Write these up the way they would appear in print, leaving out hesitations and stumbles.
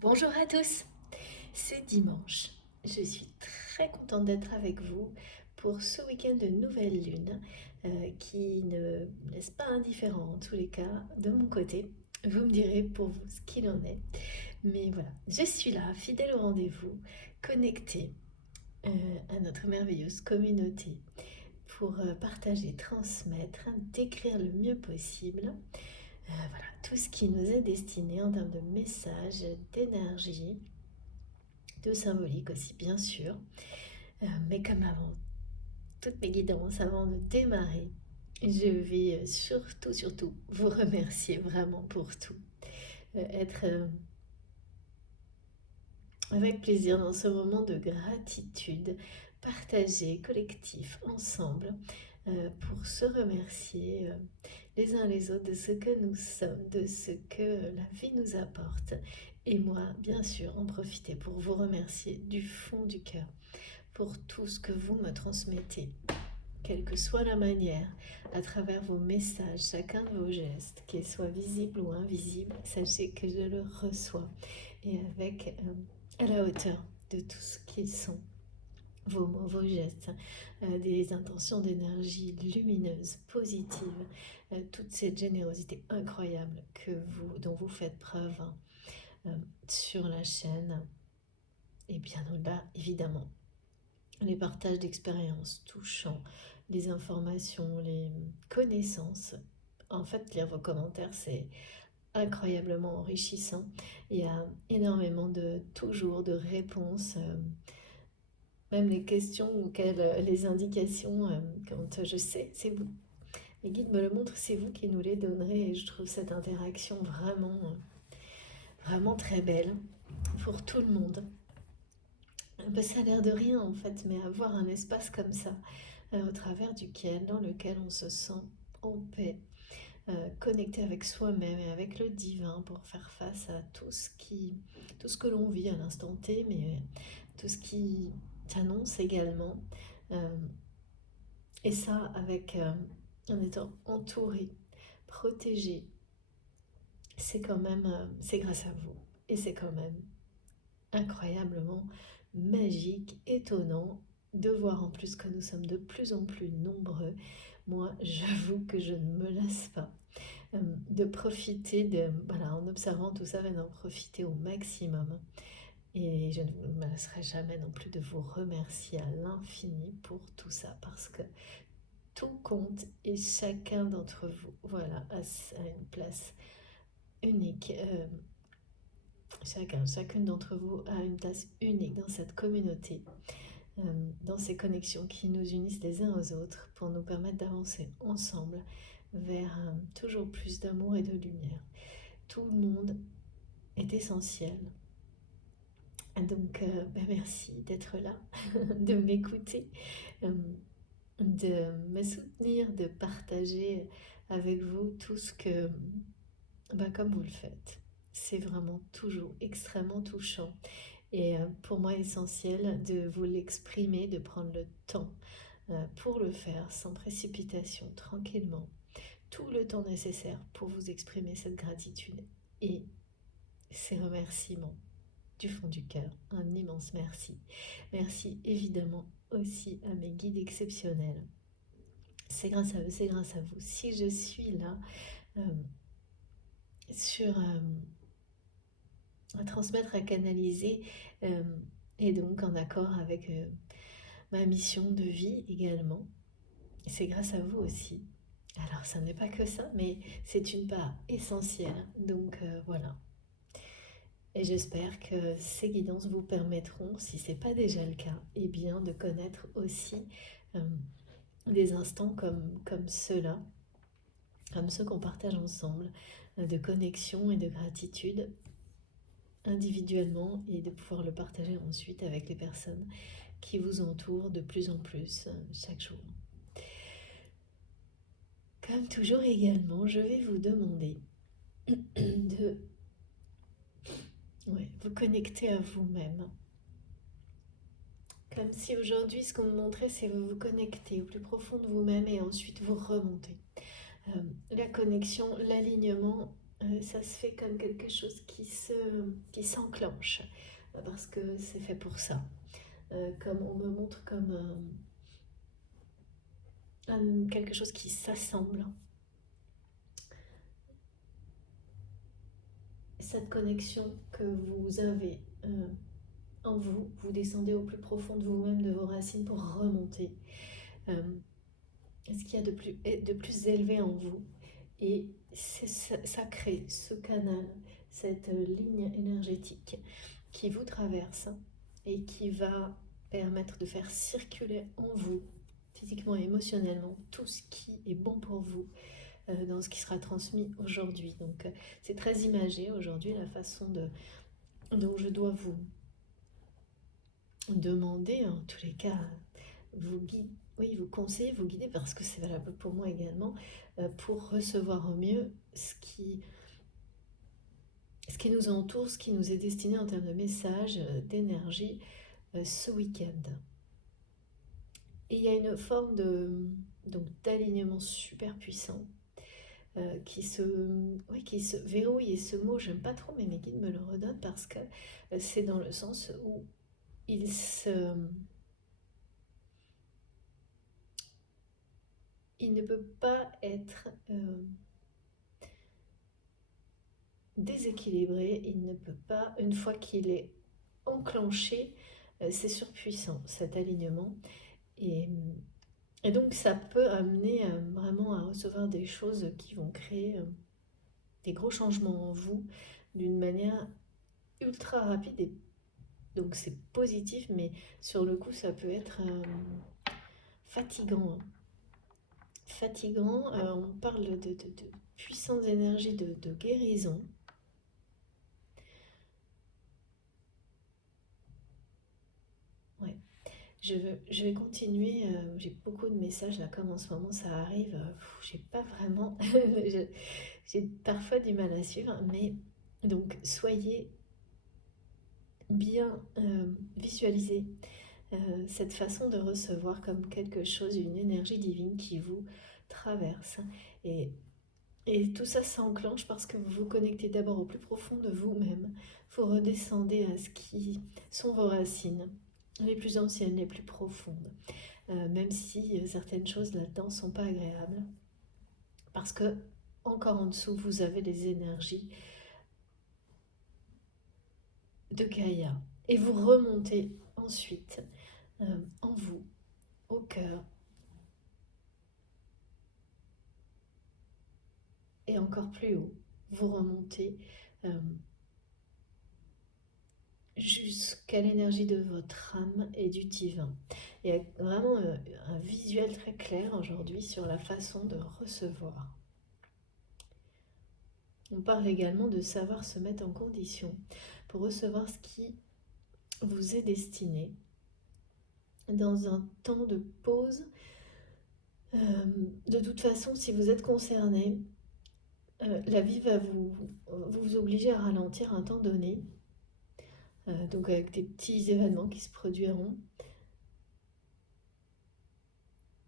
Bonjour à tous, c'est dimanche. Je suis très contente d'être avec vous pour ce week-end de nouvelle lune qui ne me laisse pas indifférent en tous les cas de mon côté. Vous me direz pour vous ce qu'il en est. Mais voilà, je suis là, fidèle au rendez-vous, connectée à notre merveilleuse communauté pour partager, transmettre, décrire le mieux possible voilà, tout ce qui nous est destiné en termes de messages, d'énergie, de symbolique aussi bien sûr. Mais comme avant toutes mes guidances, avant de démarrer, je vais surtout vous remercier vraiment pour tout. Être avec plaisir dans ce moment de gratitude partagé, collectif, ensemble, pour se remercier les uns les autres de ce que nous sommes, de ce que la vie nous apporte. Et moi, bien sûr, en profiter pour vous remercier du fond du cœur pour tout ce que vous me transmettez, quelle que soit la manière, à travers vos messages, chacun de vos gestes, qu'ils soient visibles ou invisibles, sachez que je le reçois et avec à la hauteur de tout ce qu'ils sont. Vos mots, vos gestes, des intentions d'énergie lumineuse, positive, toute cette générosité incroyable dont vous faites preuve sur la chaîne et bien au-delà, évidemment. Les partages d'expériences touchants, les informations, les connaissances. En fait, lire vos commentaires, c'est incroyablement enrichissant. Il y a énormément toujours de réponses, même les questions ou les indications, quand je sais, c'est vous. Les guides me le montrent, c'est vous qui nous les donnerez et je trouve cette interaction vraiment très belle pour tout le monde. Ça a l'air de rien en fait, mais avoir un espace comme ça, au travers dans lequel on se sent en paix, connecté avec soi-même et avec le divin pour faire face à tout ce que l'on vit à l'instant T, mais tout ce qui s'annonce également. Euh, et ça en étant entouré, protégé, c'est grâce à vous. Et c'est quand même incroyablement magique, étonnant de voir en plus que nous sommes de plus en plus nombreux. Moi, j'avoue que je ne me lasse pas de profiter voilà, en observant tout ça, d'en profiter au maximum. Et je ne me lasserai jamais non plus de vous remercier à l'infini pour tout ça, parce que tout compte et chacun d'entre vous, voilà, a une place unique. Chacune d'entre vous a une place unique dans cette communauté, dans ces connexions qui nous unissent les uns aux autres pour nous permettre d'avancer ensemble vers toujours plus d'amour et de lumière. Tout le monde est essentiel. Donc, merci d'être là, de m'écouter, de me soutenir, de partager avec vous tout ce que, comme vous le faites. C'est vraiment toujours extrêmement touchant et pour moi essentiel de vous l'exprimer, de prendre le temps pour le faire sans précipitation, tranquillement, tout le temps nécessaire pour vous exprimer cette gratitude et ces remerciements du fond du cœur. Un immense merci. Merci évidemment aussi à mes guides exceptionnels. C'est grâce à eux, c'est grâce à vous. Si je suis là à transmettre, à canaliser, et donc en accord avec ma mission de vie également, c'est grâce à vous aussi. Alors ça n'est pas que ça, mais c'est une part essentielle. Donc voilà. Et j'espère que ces guidances vous permettront, si ce n'est pas déjà le cas, eh bien de connaître aussi des instants comme ceux-là, comme ceux qu'on partage ensemble, de connexion et de gratitude individuellement et de pouvoir le partager ensuite avec les personnes qui vous entourent de plus en plus chaque jour. Comme toujours également, je vais vous demander de vous connecter à vous-même. Comme si aujourd'hui, ce qu'on me montrait, c'est vous connecter au plus profond de vous-même et ensuite vous remonter. La connexion, l'alignement ça se fait comme quelque chose qui s'enclenche, parce que c'est fait pour ça. Comme on me montre comme quelque chose qui s'assemble. Cette connexion que vous avez en vous, vous descendez au plus profond de vous-même, de vos racines pour remonter euh, ce qu'il y a de plus élevé en vous. Et ça crée ce canal, cette ligne énergétique qui vous traverse et qui va permettre de faire circuler en vous, physiquement et émotionnellement, tout ce qui est bon pour vous dans ce qui sera transmis aujourd'hui. Donc c'est très imagé aujourd'hui la façon dont je dois vous demander, en tous les cas, vous guider, oui, vous conseiller, vous guider, parce que c'est valable pour moi également, pour recevoir au mieux ce qui nous entoure, ce qui nous est destiné en termes de messages, d'énergie, ce week-end. Et il y a une forme d'alignement super puissant qui se verrouille. Et ce mot, j'aime pas trop, mais mes guides me le redonnent parce que c'est dans le sens où il ne peut pas être déséquilibré, il ne peut pas, une fois qu'il est enclenché, c'est surpuissant cet alignement. Et donc ça peut amener vraiment à recevoir des choses qui vont créer des gros changements en vous d'une manière ultra rapide. Et donc c'est positif, mais sur le coup ça peut être fatigant. Fatigant, on parle de puissance d'énergie, de guérison. Ouais. Je vais continuer, j'ai beaucoup de messages là, comme en ce moment ça arrive, j'ai pas vraiment, j'ai parfois du mal à suivre, mais donc soyez bien visualisez cette façon de recevoir comme quelque chose, une énergie divine qui vous traverse. Et, et tout ça s'enclenche parce que vous vous connectez d'abord au plus profond de vous-même, vous redescendez à ce qui sont vos racines, les plus anciennes, les plus profondes. Même si certaines choses là-dedans ne sont pas agréables. Parce que, encore en dessous, vous avez les énergies de Gaïa. Et vous remontez ensuite en vous, au cœur, et encore plus haut. Vous remontez jusqu'à l'énergie de votre âme et du divin. Il y a vraiment un visuel très clair aujourd'hui sur la façon de recevoir. On parle également de savoir se mettre en condition pour recevoir ce qui vous est destiné dans un temps de pause. De toute façon, si vous êtes concerné, la vie va vous obliger à ralentir un temps donné, donc avec des petits événements qui se produiront.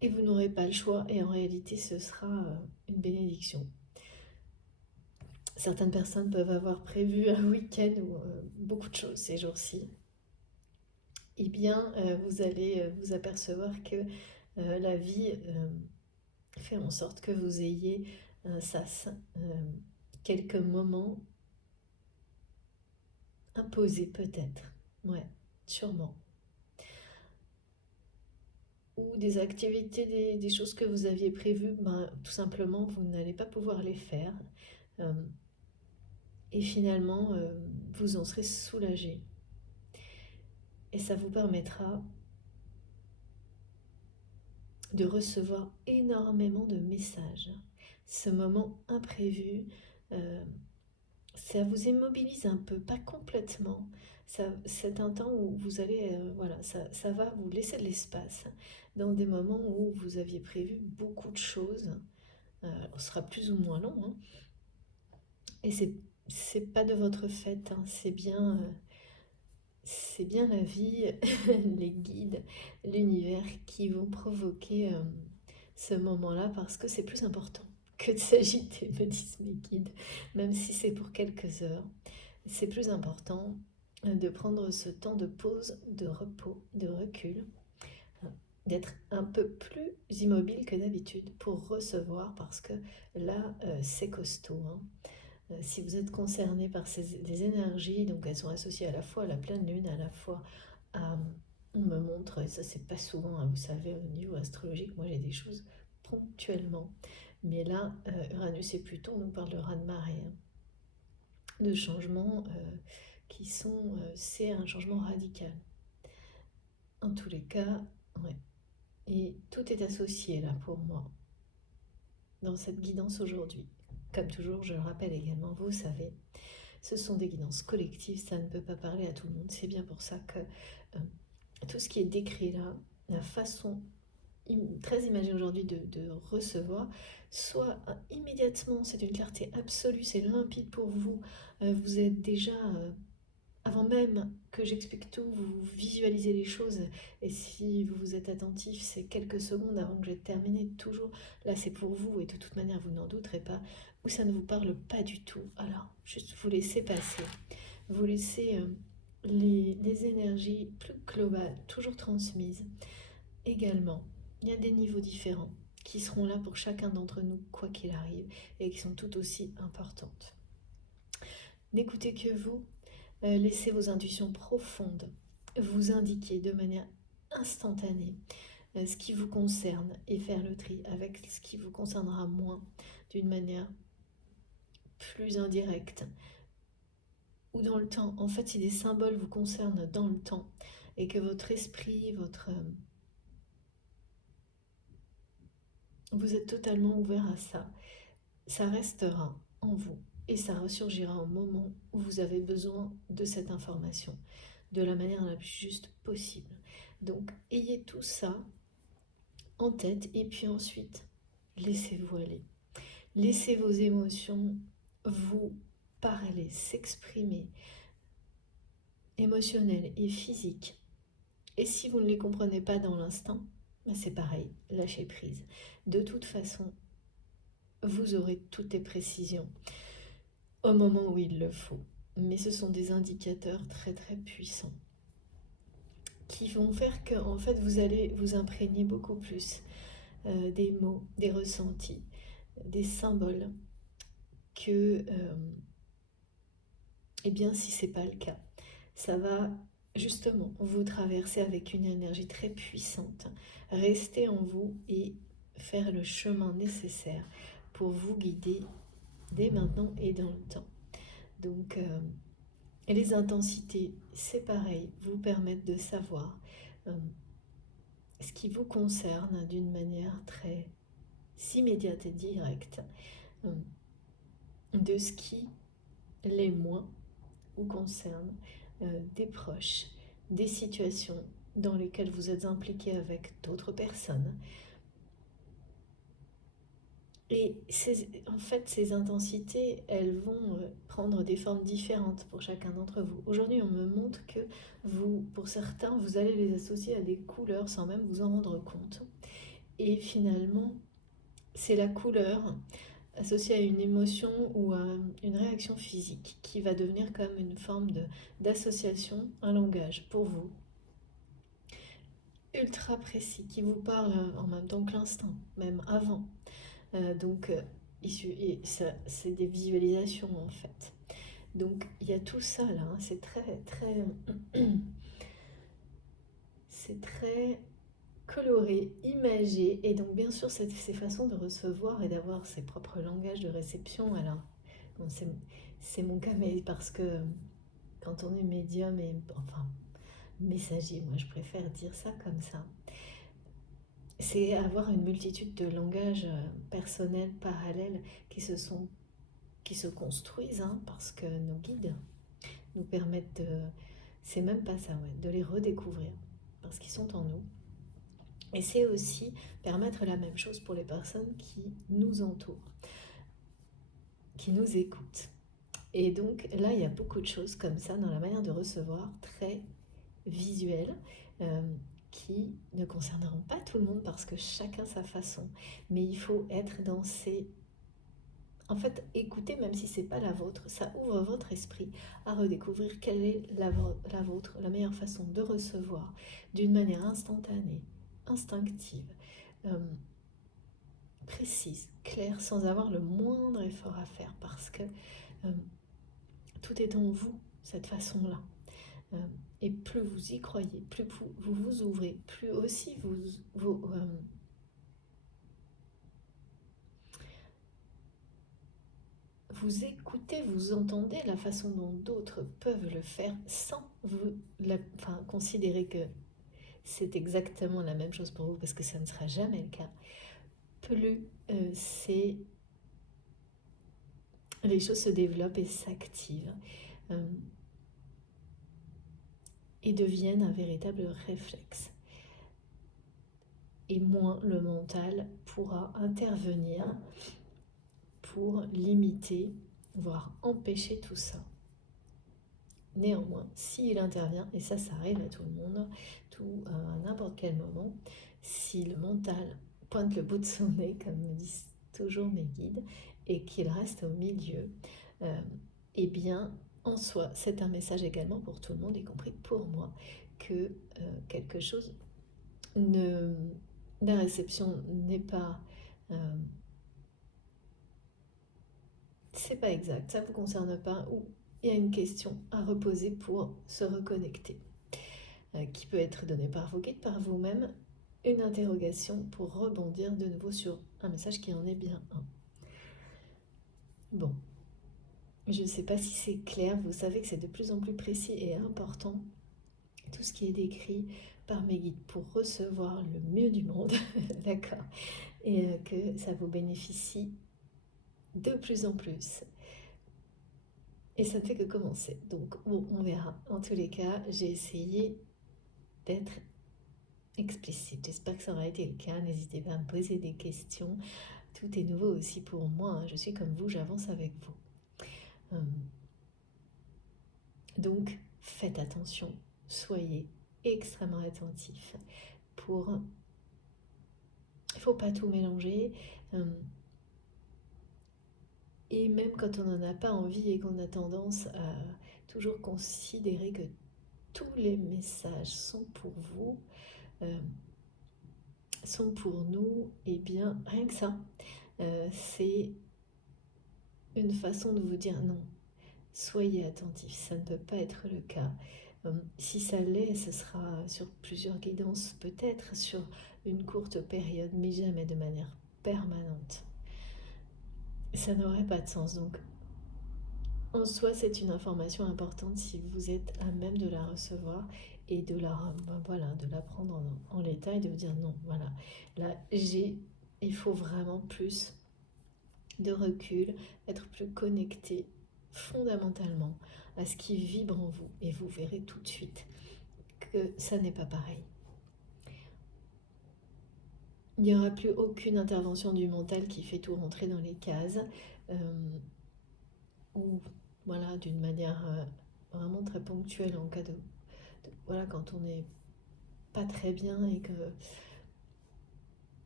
Et vous n'aurez pas le choix, et en réalité ce sera une bénédiction. Certaines personnes peuvent avoir prévu un week-end ou beaucoup de choses ces jours-ci. Eh bien, vous allez vous apercevoir que la vie fait en sorte que vous ayez un sas, quelques moments imposés peut-être, ouais, sûrement. Ou des activités, des choses que vous aviez prévues, ben, tout simplement vous n'allez pas pouvoir les faire. Et finalement, vous en serez soulagé. Et ça vous permettra de recevoir énormément de messages. Ce moment imprévu, ça vous immobilise un peu, pas complètement. C'est un temps où vous allez, voilà, ça va vous laisser de l'espace dans des moments où vous aviez prévu beaucoup de choses. On sera plus ou moins long, hein. Et c'est pas de votre fait, hein. C'est bien la vie, les guides, l'univers qui vont provoquer ce moment-là parce que c'est plus important que de s'agiter, me disent mes guides, même si c'est pour quelques heures. C'est plus important de prendre ce temps de pause, de repos, de recul, d'être un peu plus immobile que d'habitude pour recevoir, parce que là, c'est costaud, hein. Si vous êtes concerné par des énergies, donc elles sont associées à la fois à la pleine lune, à la fois à, on me montre, et ça c'est pas souvent, hein, vous savez, au niveau astrologique, moi j'ai des choses ponctuellement, mais là, Uranus et Pluton nous parlent de raz-de-marée, hein, de changements qui sont, c'est un changement radical. En tous les cas, ouais. Et tout est associé là pour moi, dans cette guidance aujourd'hui. Comme toujours, je le rappelle également, vous savez, ce sont des guidances collectives, ça ne peut pas parler à tout le monde. C'est bien pour ça que tout ce qui est décrit là, la façon très imagée aujourd'hui de recevoir, soit immédiatement, c'est une clarté absolue, c'est limpide pour vous, vous êtes déjà, avant même que j'explique tout, vous visualisez les choses, et si vous êtes attentif, c'est quelques secondes avant que j'ai terminé, toujours, là c'est pour vous, et de toute manière vous n'en douterez pas, ou ça ne vous parle pas du tout, alors juste vous laissez passer, vous laissez les énergies plus globales, toujours transmises, également, il y a des niveaux différents qui seront là pour chacun d'entre nous, quoi qu'il arrive, et qui sont tout aussi importantes. N'écoutez que vous, laissez vos intuitions profondes vous indiquer de manière instantanée ce qui vous concerne et faire le tri avec ce qui vous concernera moins d'une manière plus indirecte ou dans le temps. En fait, si des symboles vous concernent dans le temps et que votre esprit, vous êtes totalement ouvert à ça, ça restera en vous et ça ressurgira au moment où vous avez besoin de cette information, de la manière la plus juste possible. Donc, ayez tout ça en tête et puis ensuite, laissez-vous aller. Laissez vos émotions vous parler, s'exprimer, émotionnelles et physiques. Et si vous ne les comprenez pas dans l'instant, c'est pareil, lâchez prise. De toute façon, vous aurez toutes les précisions au moment où il le faut. Mais ce sont des indicateurs très très puissants qui vont faire que en fait vous allez vous imprégner beaucoup plus des mots, des ressentis, des symboles que eh bien si c'est pas le cas, ça va justement vous traverser avec une énergie très puissante, rester en vous et faire le chemin nécessaire pour vous guider dès maintenant et dans le temps. Donc les intensités, c'est pareil, vous permettent de savoir ce qui vous concerne d'une manière très immédiate et directe, de ce qui l'est moins ou concerne des proches, des situations dans lesquelles vous êtes impliqué avec d'autres personnes. Et en fait, ces intensités, elles vont prendre des formes différentes pour chacun d'entre vous. Aujourd'hui, on me montre que vous, pour certains, vous allez les associer à des couleurs sans même vous en rendre compte. Et finalement, c'est la couleur associée à une émotion ou à une réaction physique qui va devenir comme une forme d'association, un langage pour vous, ultra précis, qui vous parle en même temps que l'instinct, même avant. Donc, c'est des visualisations en fait. Donc, il y a tout ça là, hein, c'est très, très, c'est très coloré, imagé, et donc bien sûr, ces façons de recevoir et d'avoir ses propres langages de réception. Alors, bon, c'est mon cas, mais parce que quand on est médium et enfin messager, moi je préfère dire ça comme ça. C'est avoir une multitude de langages personnels, parallèles, qui se construisent, hein, parce que nos guides nous permettent de... C'est même pas ça, ouais, de les redécouvrir, parce qu'ils sont en nous. Et c'est aussi permettre la même chose pour les personnes qui nous entourent, qui nous écoutent. Et donc là, il y a beaucoup de choses comme ça dans la manière de recevoir, très visuelles, qui ne concerneront pas tout le monde parce que chacun sa façon. Mais il faut être dans ces En fait, écoutez, même si c'est pas la vôtre, ça ouvre votre esprit à redécouvrir quelle est la vôtre, la meilleure façon de recevoir d'une manière instantanée, instinctive, euh, précise, claire, sans avoir le moindre effort à faire, parce que euh, tout est en vous, cette façon-là. Euh, et plus vous y croyez, plus vous vous ouvrez, plus aussi vous écoutez, vous entendez la façon dont d'autres peuvent le faire sans considérer que c'est exactement la même chose pour vous, parce que ça ne sera jamais le cas. Plus les choses se développent et s'activent et deviennent un véritable réflexe. Et moins le mental pourra intervenir pour limiter, voire empêcher tout ça. Néanmoins, s'il intervient, et ça arrive à tout le monde, à n'importe quel moment, si le mental pointe le bout de son nez, comme me disent toujours mes guides, et qu'il reste au milieu, eh bien, en soi, c'est un message également pour tout le monde, y compris pour moi, que quelque chose la réception n'est pas... c'est pas exact, ça ne vous concerne pas, ou il y a une question à reposer pour se reconnecter, qui peut être donnée par vos guides, par vous-même, une interrogation pour rebondir de nouveau sur un message qui en est bien un. Bon, je ne sais pas si c'est clair, vous savez que c'est de plus en plus précis et important, tout ce qui est décrit par mes guides pour recevoir le mieux du monde, d'accord, et que ça vous bénéficie de plus en plus. Et ça ne fait que commencer. Donc bon, on verra. En tous les cas, j'ai essayé d'être explicite. J'espère que ça aura été le cas. N'hésitez pas à me poser des questions. Tout est nouveau aussi pour moi. Je suis comme vous, j'avance avec vous. Donc faites attention. Soyez extrêmement attentifs. Il ne faut pas tout mélanger. Et même quand on n'en a pas envie et qu'on a tendance à toujours considérer que tous les messages sont pour vous, sont pour nous, et bien rien que ça, c'est une façon de vous dire non, soyez attentifs, ça ne peut pas être le cas. Si ça l'est, ce sera sur plusieurs guidances, peut-être sur une courte période, mais jamais de manière permanente. Ça n'aurait pas de sens. Donc en soi, c'est une information importante si vous êtes à même de la recevoir et de la prendre en l'état et de vous dire non, voilà, là il faut vraiment plus de recul, être plus connecté fondamentalement à ce qui vibre en vous, et vous verrez tout de suite que ça n'est pas pareil. Il n'y aura plus aucune intervention du mental qui fait tout rentrer dans les cases, ou voilà, d'une manière vraiment très ponctuelle en cas de voilà, quand on n'est pas très bien et que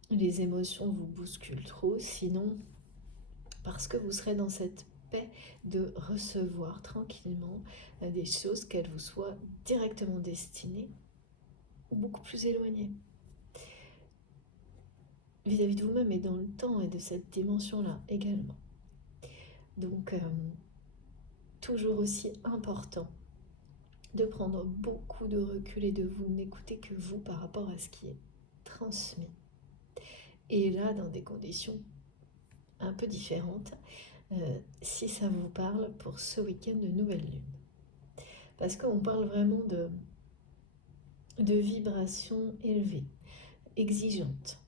les émotions vous bousculent trop, sinon parce que vous serez dans cette paix de recevoir tranquillement des choses, qu'elles vous soient directement destinées ou beaucoup plus éloignées vis-à-vis de vous-même et dans le temps et de cette dimension-là également. Donc, toujours aussi important de prendre beaucoup de recul et de vous n'écouter que vous par rapport à ce qui est transmis. Et là, dans des conditions un peu différentes, si ça vous parle pour ce week-end de nouvelle lune. Parce qu'on parle vraiment de vibrations élevées, exigeantes,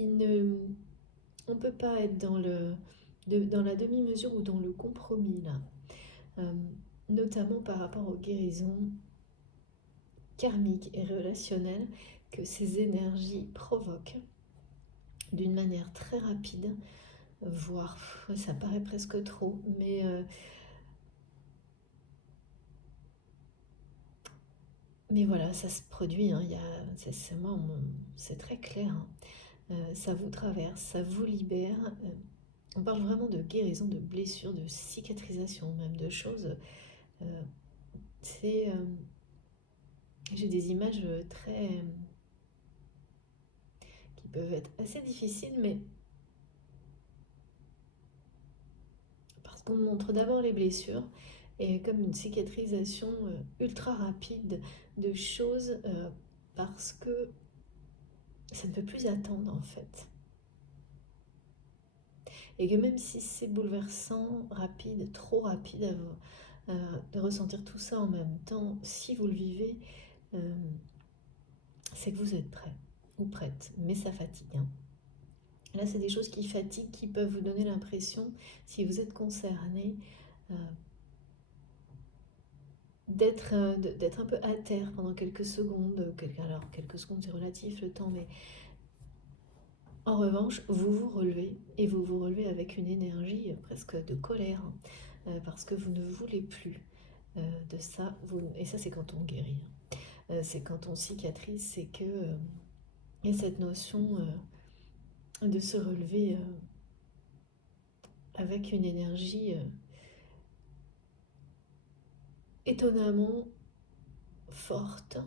on ne peut pas être dans la demi-mesure ou dans le compromis là, notamment par rapport aux guérisons karmiques et relationnelles que ces énergies provoquent d'une manière très rapide, voire ça paraît presque trop, mais voilà, ça se produit, hein, c'est très clair, hein. ça vous traverse, ça vous libère. On parle vraiment de guérison, de blessures, de cicatrisation, même de choses. euh, c'est, j'ai des images très qui peuvent être assez difficiles, mais parce qu'on montre d'abord les blessures et comme une cicatrisation ultra rapide de choses parce que ça ne peut plus attendre en fait. Et que même si c'est bouleversant, rapide, trop rapide de ressentir tout ça en même temps, si vous le vivez, euh, c'est que vous êtes prêt ou prête, mais ça fatigue. Hein. Là, c'est des choses qui fatiguent, qui peuvent vous donner l'impression, si vous êtes concerné, euh, d'être un peu à terre pendant quelques secondes. Alors, quelques secondes, c'est relatif le temps, mais en revanche, vous vous relevez, et vous vous relevez avec une énergie presque de colère, hein, parce que vous ne voulez plus de ça. Et ça, c'est quand on guérit. C'est quand on cicatrise, c'est que y a cette notion de se relever avec une énergie étonnamment forte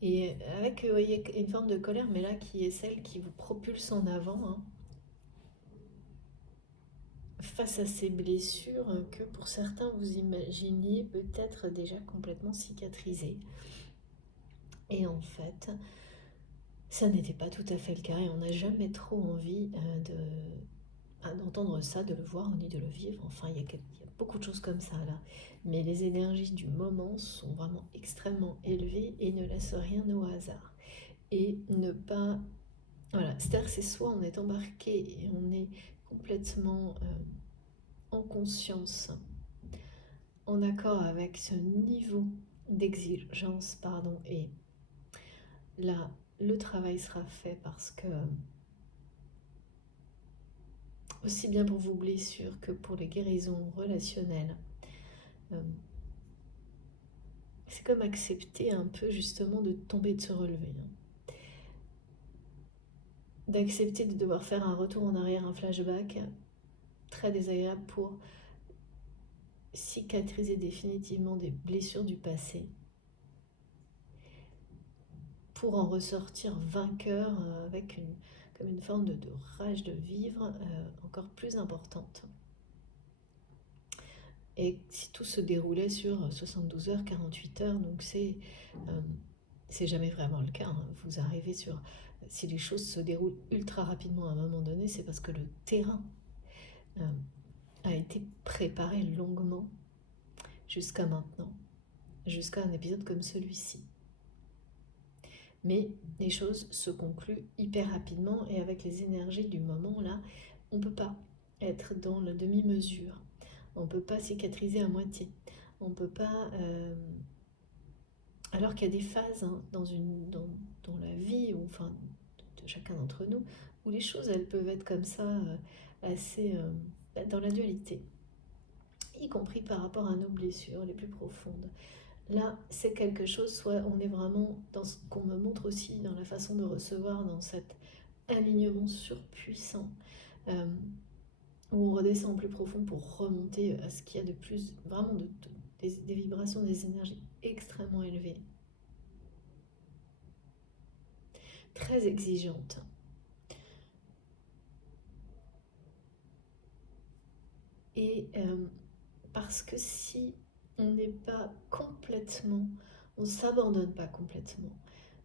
et avec voyez, une forme de colère, mais là qui est celle qui vous propulse en avant, hein, face à ces blessures que pour certains vous imaginiez peut-être déjà complètement cicatrisées. Et en fait, ça n'était pas tout à fait le cas et on n'a jamais trop envie d'entendre ça, de le voir ni de le vivre. Enfin, il y a beaucoup de choses comme ça là. Mais les énergies du moment sont vraiment extrêmement élevées et ne laissent rien au hasard. Et ne pas... Voilà, c'est-à-dire que c'est soit on est embarqué et on est complètement en conscience, en accord avec ce niveau d'exigence, pardon, et là, le travail sera fait parce que aussi bien pour vos blessures que pour les guérisons relationnelles, euh, c'est comme accepter un peu justement de tomber, de se relever. Hein. D'accepter de devoir faire un retour en arrière, un flashback très désagréable pour cicatriser définitivement des blessures du passé, pour en ressortir vainqueur avec comme une forme de rage de vivre encore plus importante. Et si tout se déroulait sur 72 heures, 48 heures, donc c'est jamais vraiment le cas. Hein. Vous arrivez sur... Si les choses se déroulent ultra rapidement à un moment donné, c'est parce que le terrain a été préparé longuement jusqu'à maintenant, jusqu'à un épisode comme celui-ci. Mais les choses se concluent hyper rapidement et avec les énergies du moment, là, on ne peut pas être dans la demi-mesure. On ne peut pas cicatriser à moitié. On ne peut pas... Alors qu'il y a des phases hein, dans la vie, ou, enfin, de chacun d'entre nous, où les choses, elles peuvent être comme ça, assez dans la dualité, y compris par rapport à nos blessures les plus profondes. Là, c'est quelque chose, soit on est vraiment dans ce qu'on me montre aussi, dans la façon de recevoir, dans cet alignement surpuissant, où on redescend plus profond pour remonter à ce qu'il y a de plus, vraiment des vibrations, des énergies extrêmement élevées, très exigeantes. Et parce que si on n'est pas complètement, on ne s'abandonne pas complètement,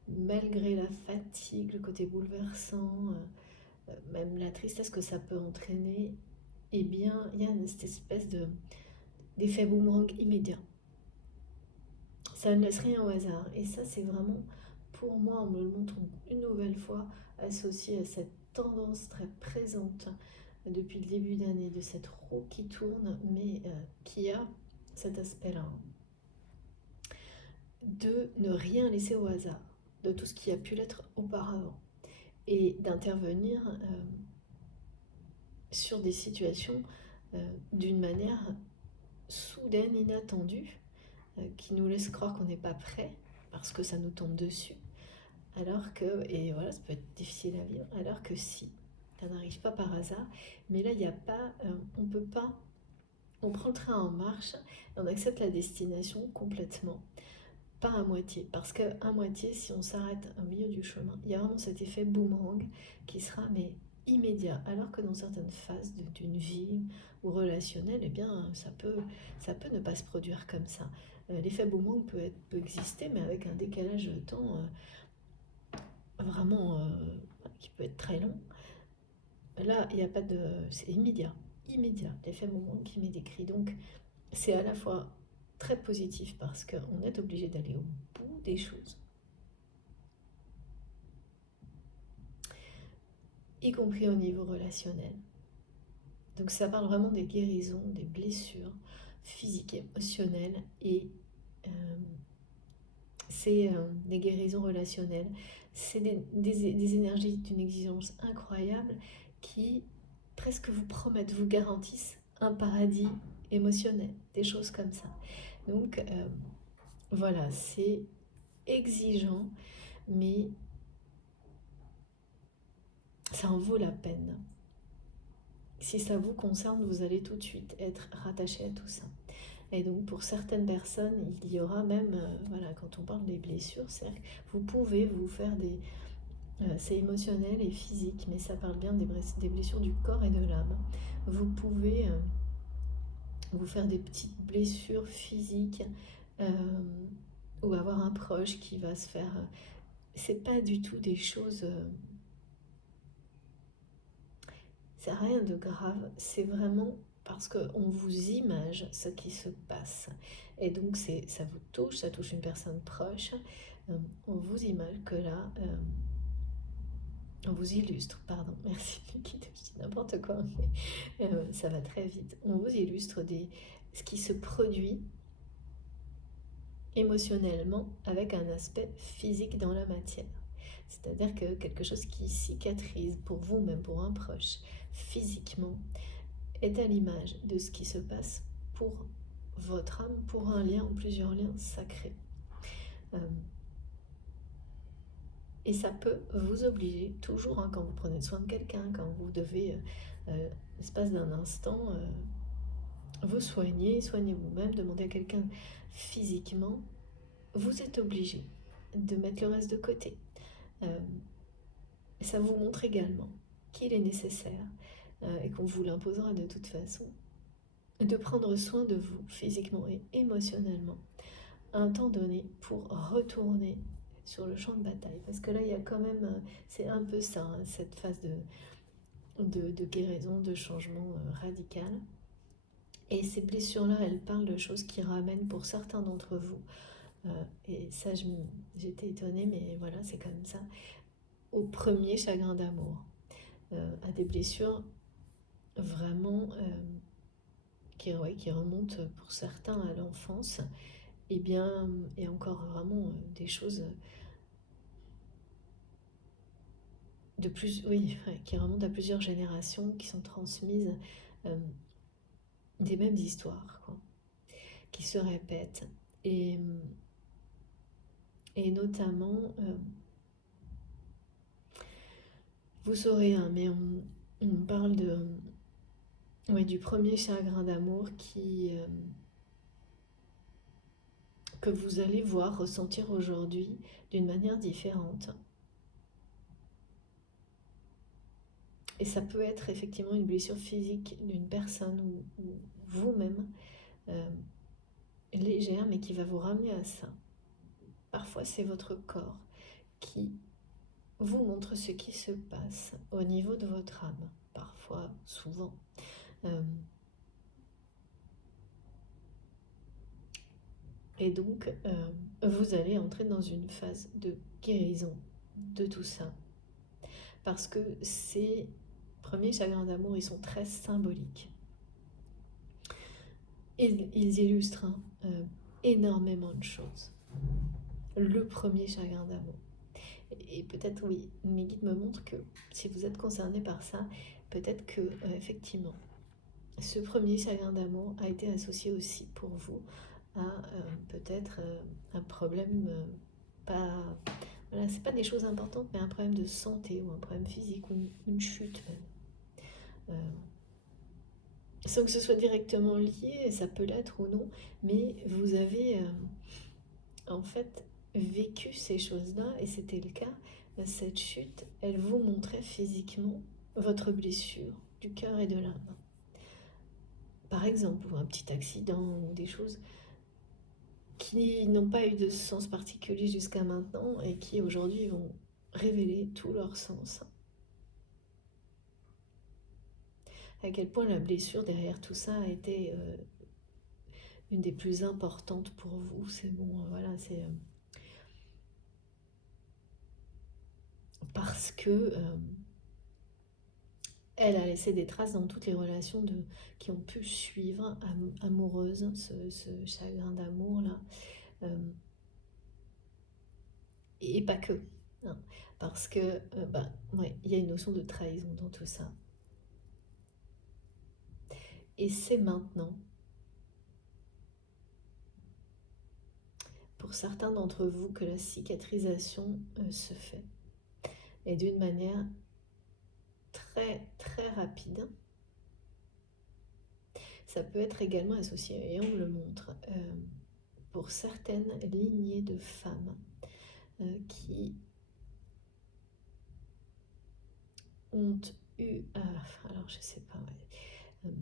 malgré la fatigue, le côté bouleversant, même la tristesse que ça peut entraîner, eh bien, il y a cette espèce d'effet boomerang immédiat. Ça ne laisse rien au hasard. Et ça, c'est vraiment, pour moi, on me le montre une nouvelle fois, associé à cette tendance très présente depuis le début d'année, de cette roue qui tourne, mais qui a cet aspect-là, de ne rien laisser au hasard, de tout ce qui a pu l'être auparavant, et d'intervenir sur des situations d'une manière soudaine, inattendue, qui nous laisse croire qu'on n'est pas prêt, parce que ça nous tombe dessus, Alors que, et voilà, ça peut être difficile à vivre, alors que si, ça n'arrive pas par hasard, mais là, il n'y a pas, on peut pas, on prend le train en marche, et on accepte la destination complètement, pas à moitié, parce que à moitié, si on s'arrête au milieu du chemin, il y a vraiment cet effet boomerang qui sera, mais immédiat, alors que dans certaines phases d'une vie ou relationnelle, eh bien, ça peut ne pas se produire comme ça. L'effet boomerang peut exister, mais avec un décalage de temps vraiment qui peut être très long. Là, il n'y a pas de. C'est immédiat. Immédiat. L'effet moment qui m'est décrit. Donc, c'est à la fois très positif parce qu'on est obligé d'aller au bout des choses, y compris au niveau relationnel. Donc, ça parle vraiment des guérisons, des blessures physiques, émotionnelles et c'est des guérisons relationnelles. C'est des énergies d'une exigence incroyable qui presque vous promettent, vous garantissent un paradis émotionnel, des choses comme ça. Donc voilà, c'est exigeant, mais ça en vaut la peine. Si ça vous concerne, vous allez tout de suite être rattaché à tout ça. Et donc pour certaines personnes, il y aura même, voilà, quand on parle des blessures, c'est-à-dire que vous pouvez vous faire c'est émotionnel et physique, mais ça parle bien des blessures du corps et de l'âme. Vous pouvez vous faire des petites blessures physiques euh, ou avoir un proche qui va se faire... c'est pas du tout des choses... c'est rien de grave, c'est vraiment parce qu'on vous image ce qui se passe. Et donc ça vous touche, ça touche une personne proche. On vous image que là... on vous illustre, pardon, merci Nikita, je dis n'importe quoi, mais ça va très vite. On vous illustre ce qui se produit émotionnellement avec un aspect physique dans la matière. C'est-à-dire que quelque chose qui cicatrise pour vous, même pour un proche, physiquement, est à l'image de ce qui se passe pour votre âme, pour un lien ou plusieurs liens sacrés. Et ça peut vous obliger, toujours, hein, quand vous prenez soin de quelqu'un, quand vous devez, l'espace d'un instant, vous soigner, soigner vous-même, demander à quelqu'un physiquement, vous êtes obligé de mettre le reste de côté. Ça vous montre également qu'il est nécessaire, et qu'on vous l'imposera de toute façon, de prendre soin de vous physiquement et émotionnellement à un temps donné pour retourner sur le champ de bataille. Parce que là, il y a quand même, c'est un peu ça, hein, cette phase de guérison, de changement radical. Et ces blessures-là, elles parlent de choses qui ramènent pour certains d'entre vous, et ça, j'étais étonnée, mais voilà, c'est comme ça, au premier chagrin d'amour, à des blessures vraiment qui remontent pour certains à l'enfance, et bien, et encore vraiment des choses de plus, oui, qui remontent à plusieurs générations, qui sont transmises, des mêmes histoires, quoi, qui se répètent. Et notamment, vous saurez, hein, mais on parle du premier chagrin d'amour que vous allez voir, ressentir aujourd'hui d'une manière différente. Et ça peut être effectivement une blessure physique d'une personne ou vous-même, légère, mais qui va vous ramener à ça. Parfois, c'est votre corps qui vous montre ce qui se passe au niveau de votre âme. Parfois, souvent. Et donc, vous allez entrer dans une phase de guérison de tout ça. Parce que ces premiers chagrins d'amour, ils sont très symboliques. Ils illustrent énormément de choses. Le premier chagrin d'amour. Et peut-être, oui, mes guides me montrent que si vous êtes concerné par ça, peut-être que, effectivement, ce premier chagrin d'amour a été associé aussi pour vous à peut-être un problème pas Voilà, c'est pas des choses importantes, mais un problème de santé ou un problème physique ou une chute même. Sans que ce soit directement lié, ça peut l'être ou non, mais vous avez en fait vécu ces choses-là, et c'était le cas. Cette chute, elle vous montrait physiquement votre blessure du cœur et de l'âme. Par exemple, ou un petit accident, ou des choses qui n'ont pas eu de sens particulier jusqu'à maintenant et qui aujourd'hui vont révéler tout leur sens. À quel point la blessure derrière tout ça a été une des plus importantes pour vous. C'est bon, voilà, c'est parce que elle a laissé des traces dans toutes les relations qui ont pu suivre, amoureuses, ce chagrin d'amour là, et pas que, hein, parce que ouais, il y a une notion de trahison dans tout ça. Et c'est maintenant, pour certains d'entre vous, que la cicatrisation se fait, et d'une manière très très rapide. Ça peut être également associé, et on me le montre, pour certaines lignées de femmes qui ont eu, alors je sais pas, ouais,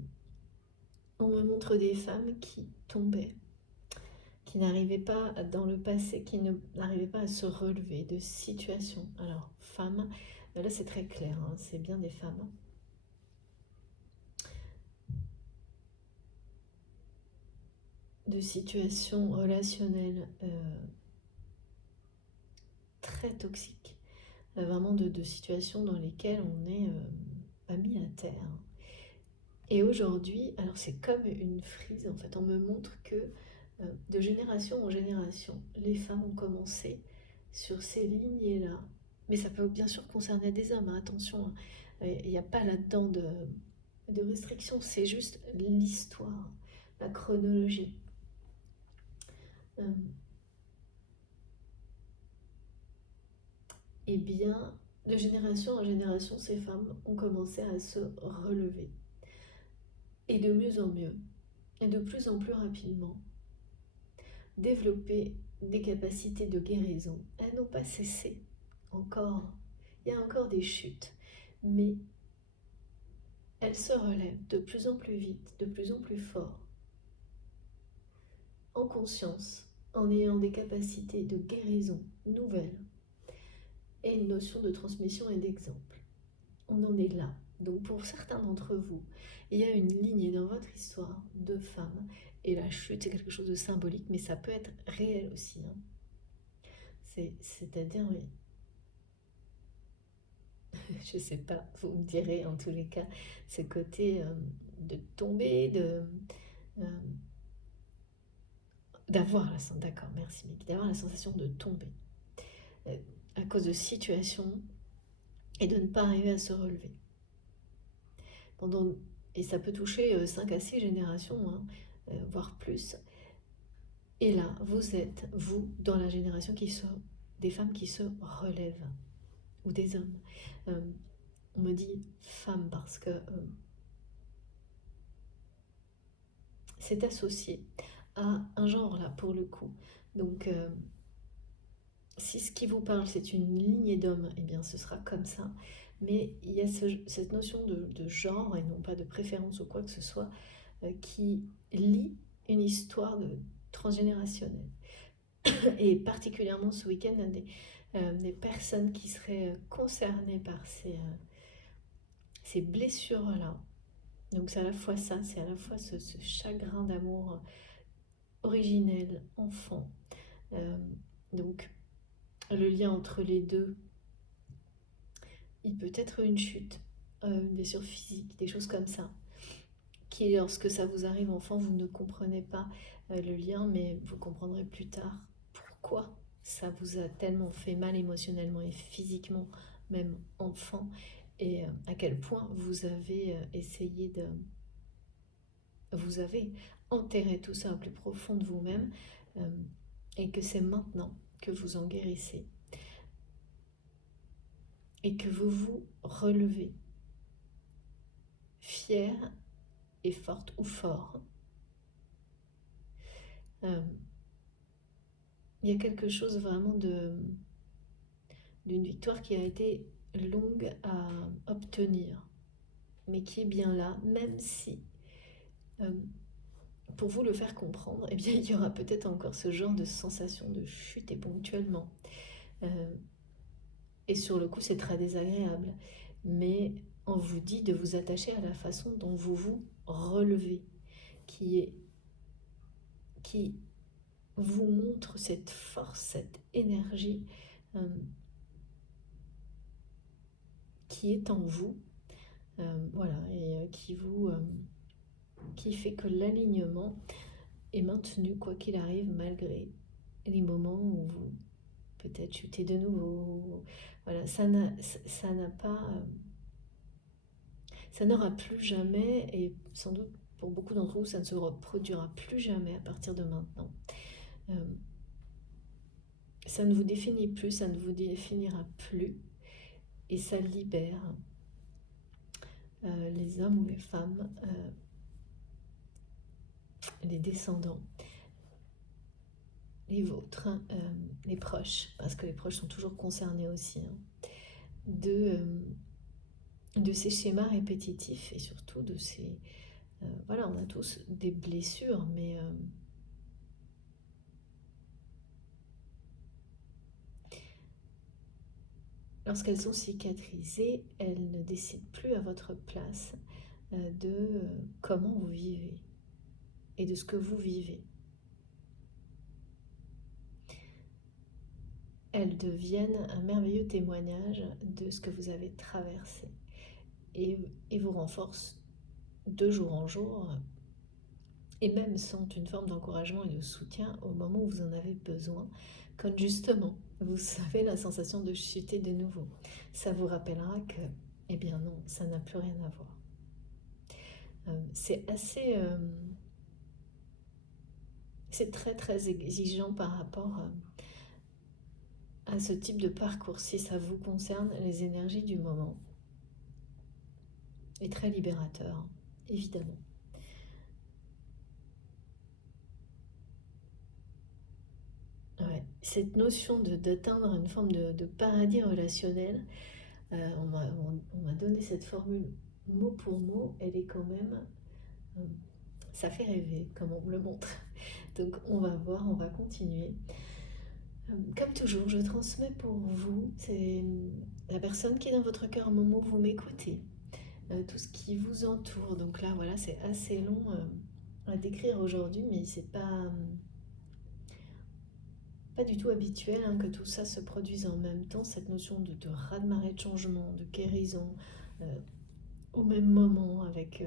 on me montre des femmes qui tombaient, qui n'arrivaient pas dans le passé, qui n'arrivaient pas à se relever de situations. Alors, femmes, là c'est très clair, hein, c'est bien des femmes. De situations relationnelles très toxiques. Vraiment de situations dans lesquelles on est pas mis à terre. Et aujourd'hui, alors c'est comme une frise, en fait, on me montre que de génération en génération, les femmes ont commencé sur ces lignées-là. Mais ça peut bien sûr concerner des hommes, hein, attention, il n'y a pas là-dedans de restrictions, c'est juste l'histoire, la chronologie. Eh bien, de génération en génération, ces femmes ont commencé à se relever. Et de mieux en mieux, et de plus en plus rapidement, développer des capacités de guérison. Elles n'ont pas cessé. Encore, il y a encore des chutes, mais elles se relèvent de plus en plus vite, de plus en plus fort, en conscience, en ayant des capacités de guérison nouvelles et une notion de transmission et d'exemple. On en est là. Donc pour certains d'entre vous, il y a une lignée dans votre histoire de femmes, et la chute c'est quelque chose de symbolique, mais ça peut être réel aussi. Hein. C'est-à-dire, oui, je sais pas, vous me direz en tous les cas, ce côté de tomber, euh, d'avoir la sensation, d'accord, merci Mick, d'avoir la sensation de tomber à cause de situations et de ne pas arriver à se relever. Et ça peut toucher 5 à 6 générations, hein, voire plus. Et là, vous êtes, vous, dans la génération des femmes qui se relèvent, ou des hommes. On me dit femme parce que c'est associé à un genre là pour le coup. Donc si ce qui vous parle c'est une lignée d'hommes, eh bien ce sera comme ça. Mais il y a cette notion de genre et non pas de préférence ou quoi que ce soit qui lie une histoire transgénérationnelle. Et particulièrement ce week-end, des personnes qui seraient concernées par ces blessures-là. Donc c'est à la fois ça, c'est à la fois ce chagrin d'amour originel, enfant. Donc le lien entre les deux, il peut être une chute, une blessure physique, des choses comme ça, qui lorsque ça vous arrive enfant, vous ne comprenez pas le lien, mais vous comprendrez plus tard pourquoi ça vous a tellement fait mal émotionnellement et physiquement, même enfant, et à quel point vous avez essayé vous avez enterré tout ça au plus profond de vous-même, et que c'est maintenant que vous en guérissez. et que vous vous relevez, fière et forte ou fort. Il y a quelque chose vraiment d'une victoire qui a été longue à obtenir, mais qui est bien là, même si, pour vous le faire comprendre, eh bien, il y aura peut-être encore ce genre de sensation de chute et ponctuellement. Et sur le coup, c'est très désagréable. Mais on vous dit de vous attacher à la façon dont vous vous relevez, qui vous montre cette force, cette énergie qui est en vous, voilà, et qui fait que l'alignement est maintenu quoi qu'il arrive, malgré les moments où vous peut-être chutez de nouveau. Voilà, ça n'a pas, ça n'aura plus jamais, et sans doute pour beaucoup d'entre vous, ça ne se reproduira plus jamais à partir de maintenant. Ça ne vous définit plus, ça ne vous définira plus, et ça libère les hommes ou les femmes, les descendants, les vôtres, les proches, parce que les proches sont toujours concernés aussi, de ces schémas répétitifs, et surtout de ces... voilà, on a tous des blessures, mais lorsqu'elles sont cicatrisées, elles ne décident plus à votre place de comment vous vivez et de ce que vous vivez. Elles deviennent un merveilleux témoignage de ce que vous avez traversé et vous renforcent de jour en jour, et même sont une forme d'encouragement et de soutien au moment où vous en avez besoin, quand justement vous avez la sensation de chuter de nouveau. Ça vous rappellera que, eh bien non, ça n'a plus rien à voir. C'est assez... c'est très très exigeant par rapport à ce type de parcours, si ça vous concerne, les énergies du moment. Et très libérateur, évidemment. Ouais. Cette notion d'atteindre une forme de paradis relationnel, on m'a donné cette formule mot pour mot, elle est quand même... ça fait rêver, comme on me le montre. Donc on va voir, on va continuer. Comme toujours, je transmets pour vous, c'est la personne qui est dans votre cœur au moment où vous m'écoutez, tout ce qui vous entoure. Donc là, voilà, c'est assez long à décrire aujourd'hui, mais c'est pas du tout habituel que tout ça se produise en même temps, cette notion de raz-de-marée de changement, de guérison, au même moment, avec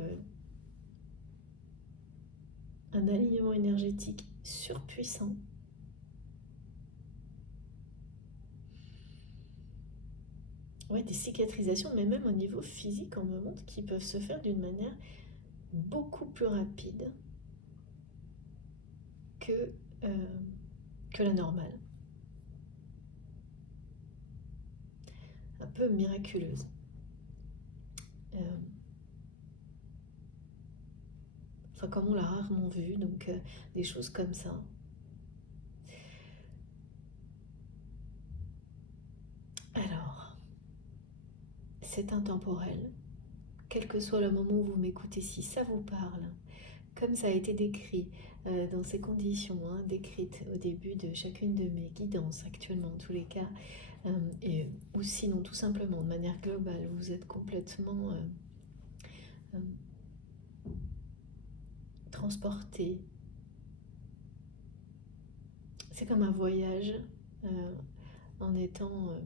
un alignement énergétique surpuissant. Ouais, des cicatrisations, mais même au niveau physique, on me montre, qui peuvent se faire d'une manière beaucoup plus rapide que, la normale. Un peu miraculeuse. Enfin, comme on l'a rarement vu, donc des choses comme ça. Alors, c'est intemporel. Quel que soit le moment où vous m'écoutez, si ça vous parle, comme ça a été décrit dans ces conditions, décrites au début de chacune de mes guidances actuellement, en tous les cas, ou sinon tout simplement de manière globale, vous êtes complètement transporté. C'est comme un voyage en étant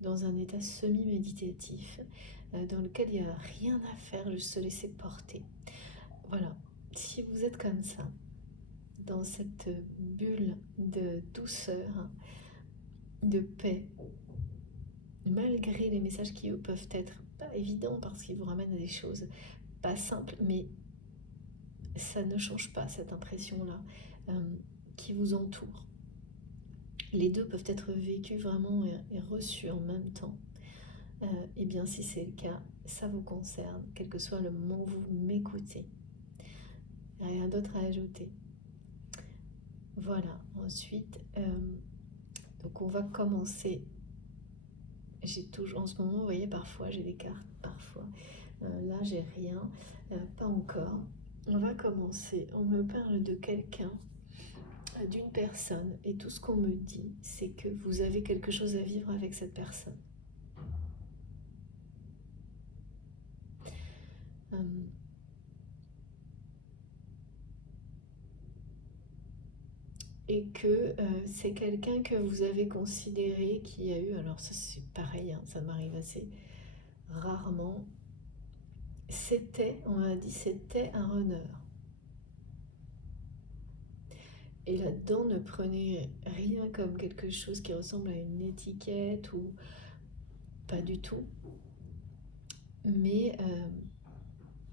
dans un état semi-méditatif, dans lequel il n'y a rien à faire, juste se laisser porter. Voilà, si vous êtes comme ça, dans cette bulle de douceur, de paix, malgré les messages qui eux peuvent être pas évidents parce qu'ils vous ramènent à des choses pas simples, mais ça ne change pas cette impression-là qui vous entoure. Les deux peuvent être vécus vraiment et reçus en même temps. eh bien si c'est le cas, ça vous concerne, quel que soit le moment où vous m'écoutez. Rien d'autre à ajouter. Voilà, ensuite, donc on va commencer. J'ai toujours, en ce moment, vous voyez, parfois j'ai des cartes, parfois. Là, j'ai rien, pas encore. On va commencer. On me parle de quelqu'un, d'une personne, et tout ce qu'on me dit, c'est que vous avez quelque chose à vivre avec cette personne. Euh, et que c'est quelqu'un que vous avez considéré qui a eu, alors ça c'est pareil, hein, ça m'arrive assez rarement, on m'a dit c'était un runner. Et là-dedans, ne prenez rien comme quelque chose qui ressemble à une étiquette ou pas du tout. Mais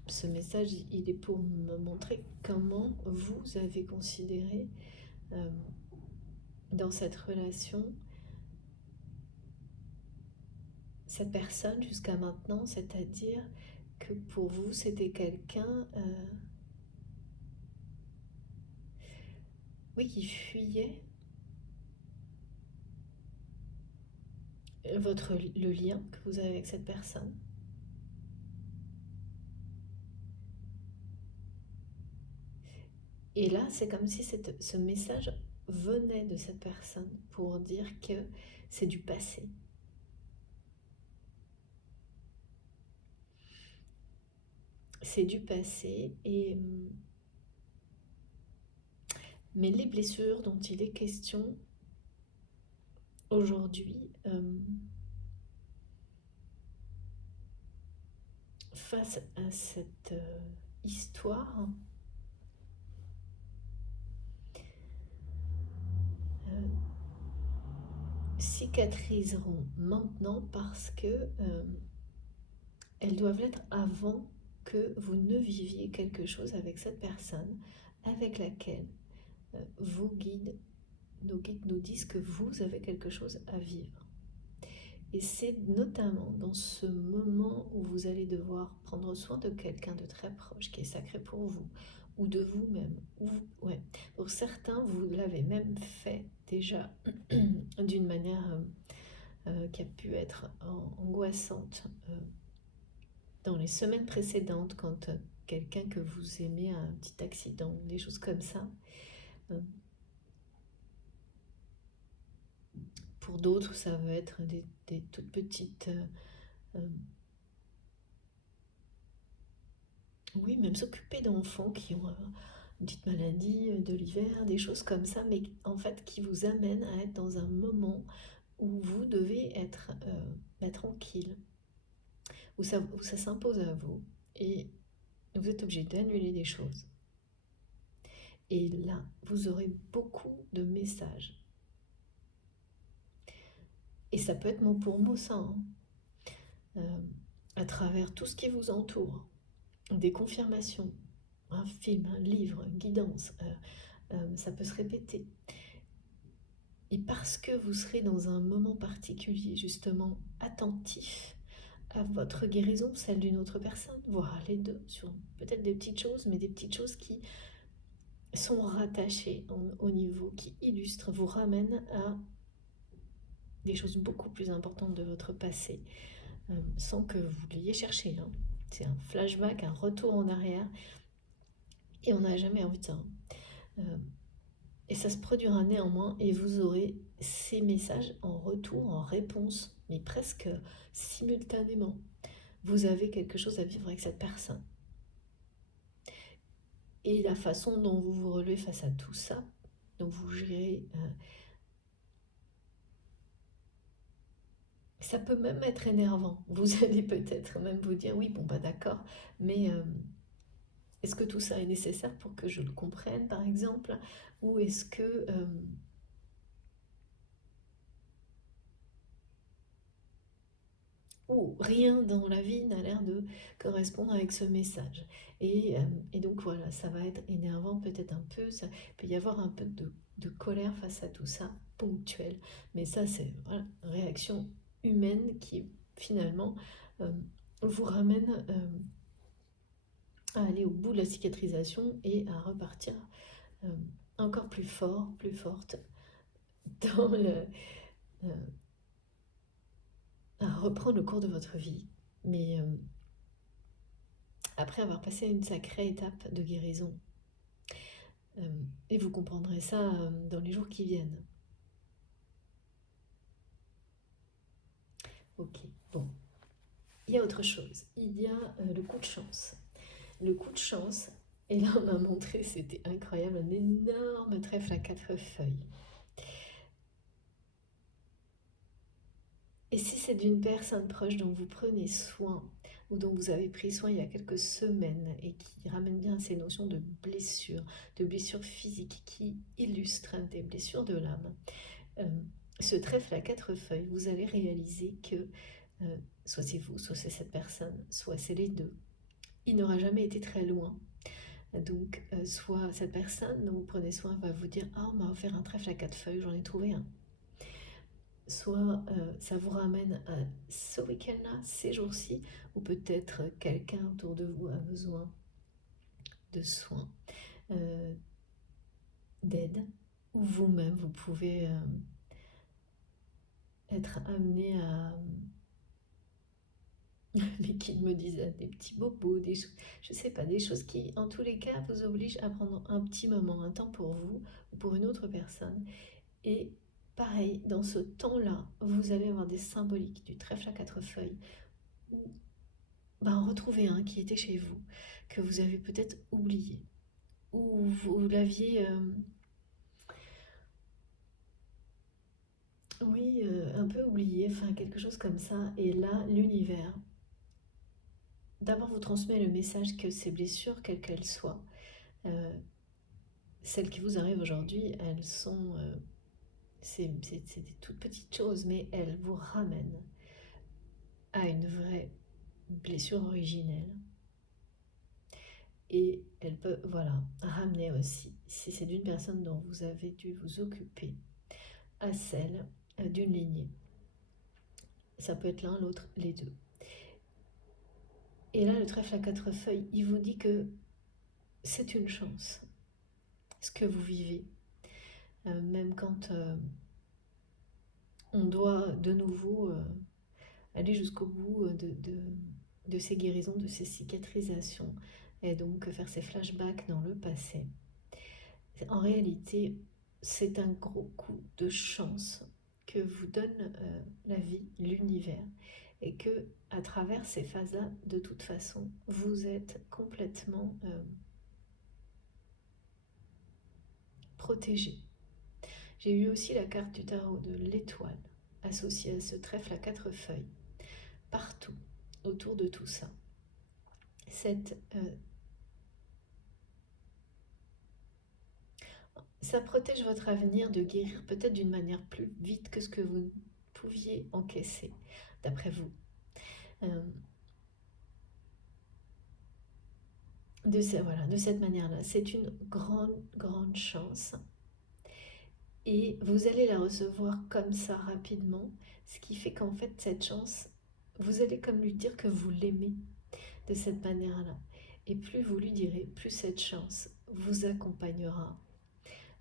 ce message, il est pour me montrer comment vous avez considéré dans cette relation cette personne jusqu'à maintenant, c'est-à-dire que pour vous, c'était quelqu'un oui, qui fuyait le lien que vous avez avec cette personne. Et là, c'est comme si ce message venait de cette personne pour dire que c'est du passé. C'est du passé mais les blessures dont il est question aujourd'hui face à cette histoire cicatriseront maintenant parce que elles doivent l'être avant que vous ne viviez quelque chose avec cette personne avec laquelle nos guides nous disent que vous avez quelque chose à vivre. Et c'est notamment dans ce moment où vous allez devoir prendre soin de quelqu'un de très proche qui est sacré pour vous, ou de vous-même. Ouais. Pour certains, vous l'avez même fait déjà d'une manière qui a pu être angoissante dans les semaines précédentes, quand quelqu'un que vous aimez a un petit accident, des choses comme ça. Pour d'autres, ça va être des toutes petites... oui, même s'occuper d'enfants qui ont une petite maladie de l'hiver, des choses comme ça, mais en fait qui vous amènent à être dans un moment où vous devez être tranquille, où ça s'impose à vous, et vous êtes obligé d'annuler des choses. Et là, vous aurez beaucoup de messages. Et ça peut être mot pour mot ça, hein, à travers tout ce qui vous entoure. Des confirmations, un film, un livre, une guidance, ça peut se répéter. Et parce que vous serez dans un moment particulier, justement, attentif à votre guérison, celle d'une autre personne, voire les deux, sur peut-être des petites choses, mais des petites choses qui sont rattachées au niveau, qui illustrent, vous ramènent à des choses beaucoup plus importantes de votre passé, sans que vous l'ayez cherché. Hein. C'est un flashback, un retour en arrière, et on n'a jamais envie de ça. Et ça se produira néanmoins, et vous aurez ces messages en retour, en réponse, mais presque simultanément. Vous avez quelque chose à vivre avec cette personne. Et la façon dont vous vous relevez face à tout ça, dont vous gérez... ça peut même être énervant. Vous allez peut-être même vous dire, oui, bon, bah d'accord, mais est-ce que tout ça est nécessaire pour que je le comprenne, par exemple? Ou est-ce que... rien dans la vie n'a l'air de correspondre avec ce message. Et donc voilà, ça va être énervant peut-être un peu, ça peut y avoir un peu de colère face à tout ça, ponctuelle. Mais ça, c'est voilà, une réaction humaine qui finalement, vous ramène à aller au bout de la cicatrisation et à repartir encore plus fort, plus forte dans à reprendre le cours de votre vie. Mais après avoir passé une sacrée étape de guérison. Et vous comprendrez ça dans les jours qui viennent. Ok, bon. Il y a autre chose. Il y a le coup de chance. Le coup de chance, et là on m'a montré, c'était incroyable, un énorme trèfle à 4 feuilles. Et si c'est d'une personne proche dont vous prenez soin, ou dont vous avez pris soin il y a quelques semaines, et qui ramène bien ces notions de blessures physiques, qui illustrent des blessures de l'âme, ce trèfle à 4 feuilles, vous allez réaliser que soit c'est vous, soit c'est cette personne, soit c'est les deux. Il n'aura jamais été très loin. Donc, soit cette personne dont vous prenez soin va vous dire « Ah, on m'a offert un trèfle à 4 feuilles, j'en ai trouvé un ». Soit ça vous ramène à ce week-end-là, ces jours-ci, ou peut-être quelqu'un autour de vous a besoin de soins, d'aide, ou vous-même, vous pouvez être amené à... mais qui me disent des petits bobos, des choses, je sais pas, des choses qui, en tous les cas, vous obligent à prendre un petit moment, un temps pour vous ou pour une autre personne. Et pareil, dans ce temps-là, vous allez avoir des symboliques du trèfle à 4 feuilles, ou retrouver un qui était chez vous, que vous avez peut-être oublié, ou vous l'aviez, oui, un peu oublié, enfin quelque chose comme ça. Et là, l'univers, d'abord vous transmet le message que ces blessures, quelles qu'elles soient, celles qui vous arrivent aujourd'hui, elles sont... c'est des toutes petites choses, mais elles vous ramènent à une vraie blessure originelle. Et elles peuvent, voilà, ramener aussi, si c'est d'une personne dont vous avez dû vous occuper, à celle d'une lignée. Ça peut être l'un, l'autre, les deux. Et là, le trèfle à 4 feuilles, il vous dit que c'est une chance, ce que vous vivez. Même quand on doit de nouveau aller jusqu'au bout de ces guérisons, de ces cicatrisations, et donc faire ces flashbacks dans le passé. En réalité, c'est un gros coup de chance que vous donne la vie, l'univers, et que à travers ces phases-là, de toute façon, vous êtes complètement protégé. J'ai eu aussi la carte du tarot de l'étoile associée à ce trèfle à 4 feuilles, partout autour de tout ça. Ça protège votre avenir de guérir peut-être d'une manière plus vite que ce que vous pouviez encaisser, d'après vous. De cette manière-là, c'est une grande, grande chance. Et vous allez la recevoir comme ça rapidement, ce qui fait qu'en fait, cette chance, vous allez comme lui dire que vous l'aimez de cette manière-là. Et plus vous lui direz, plus cette chance vous accompagnera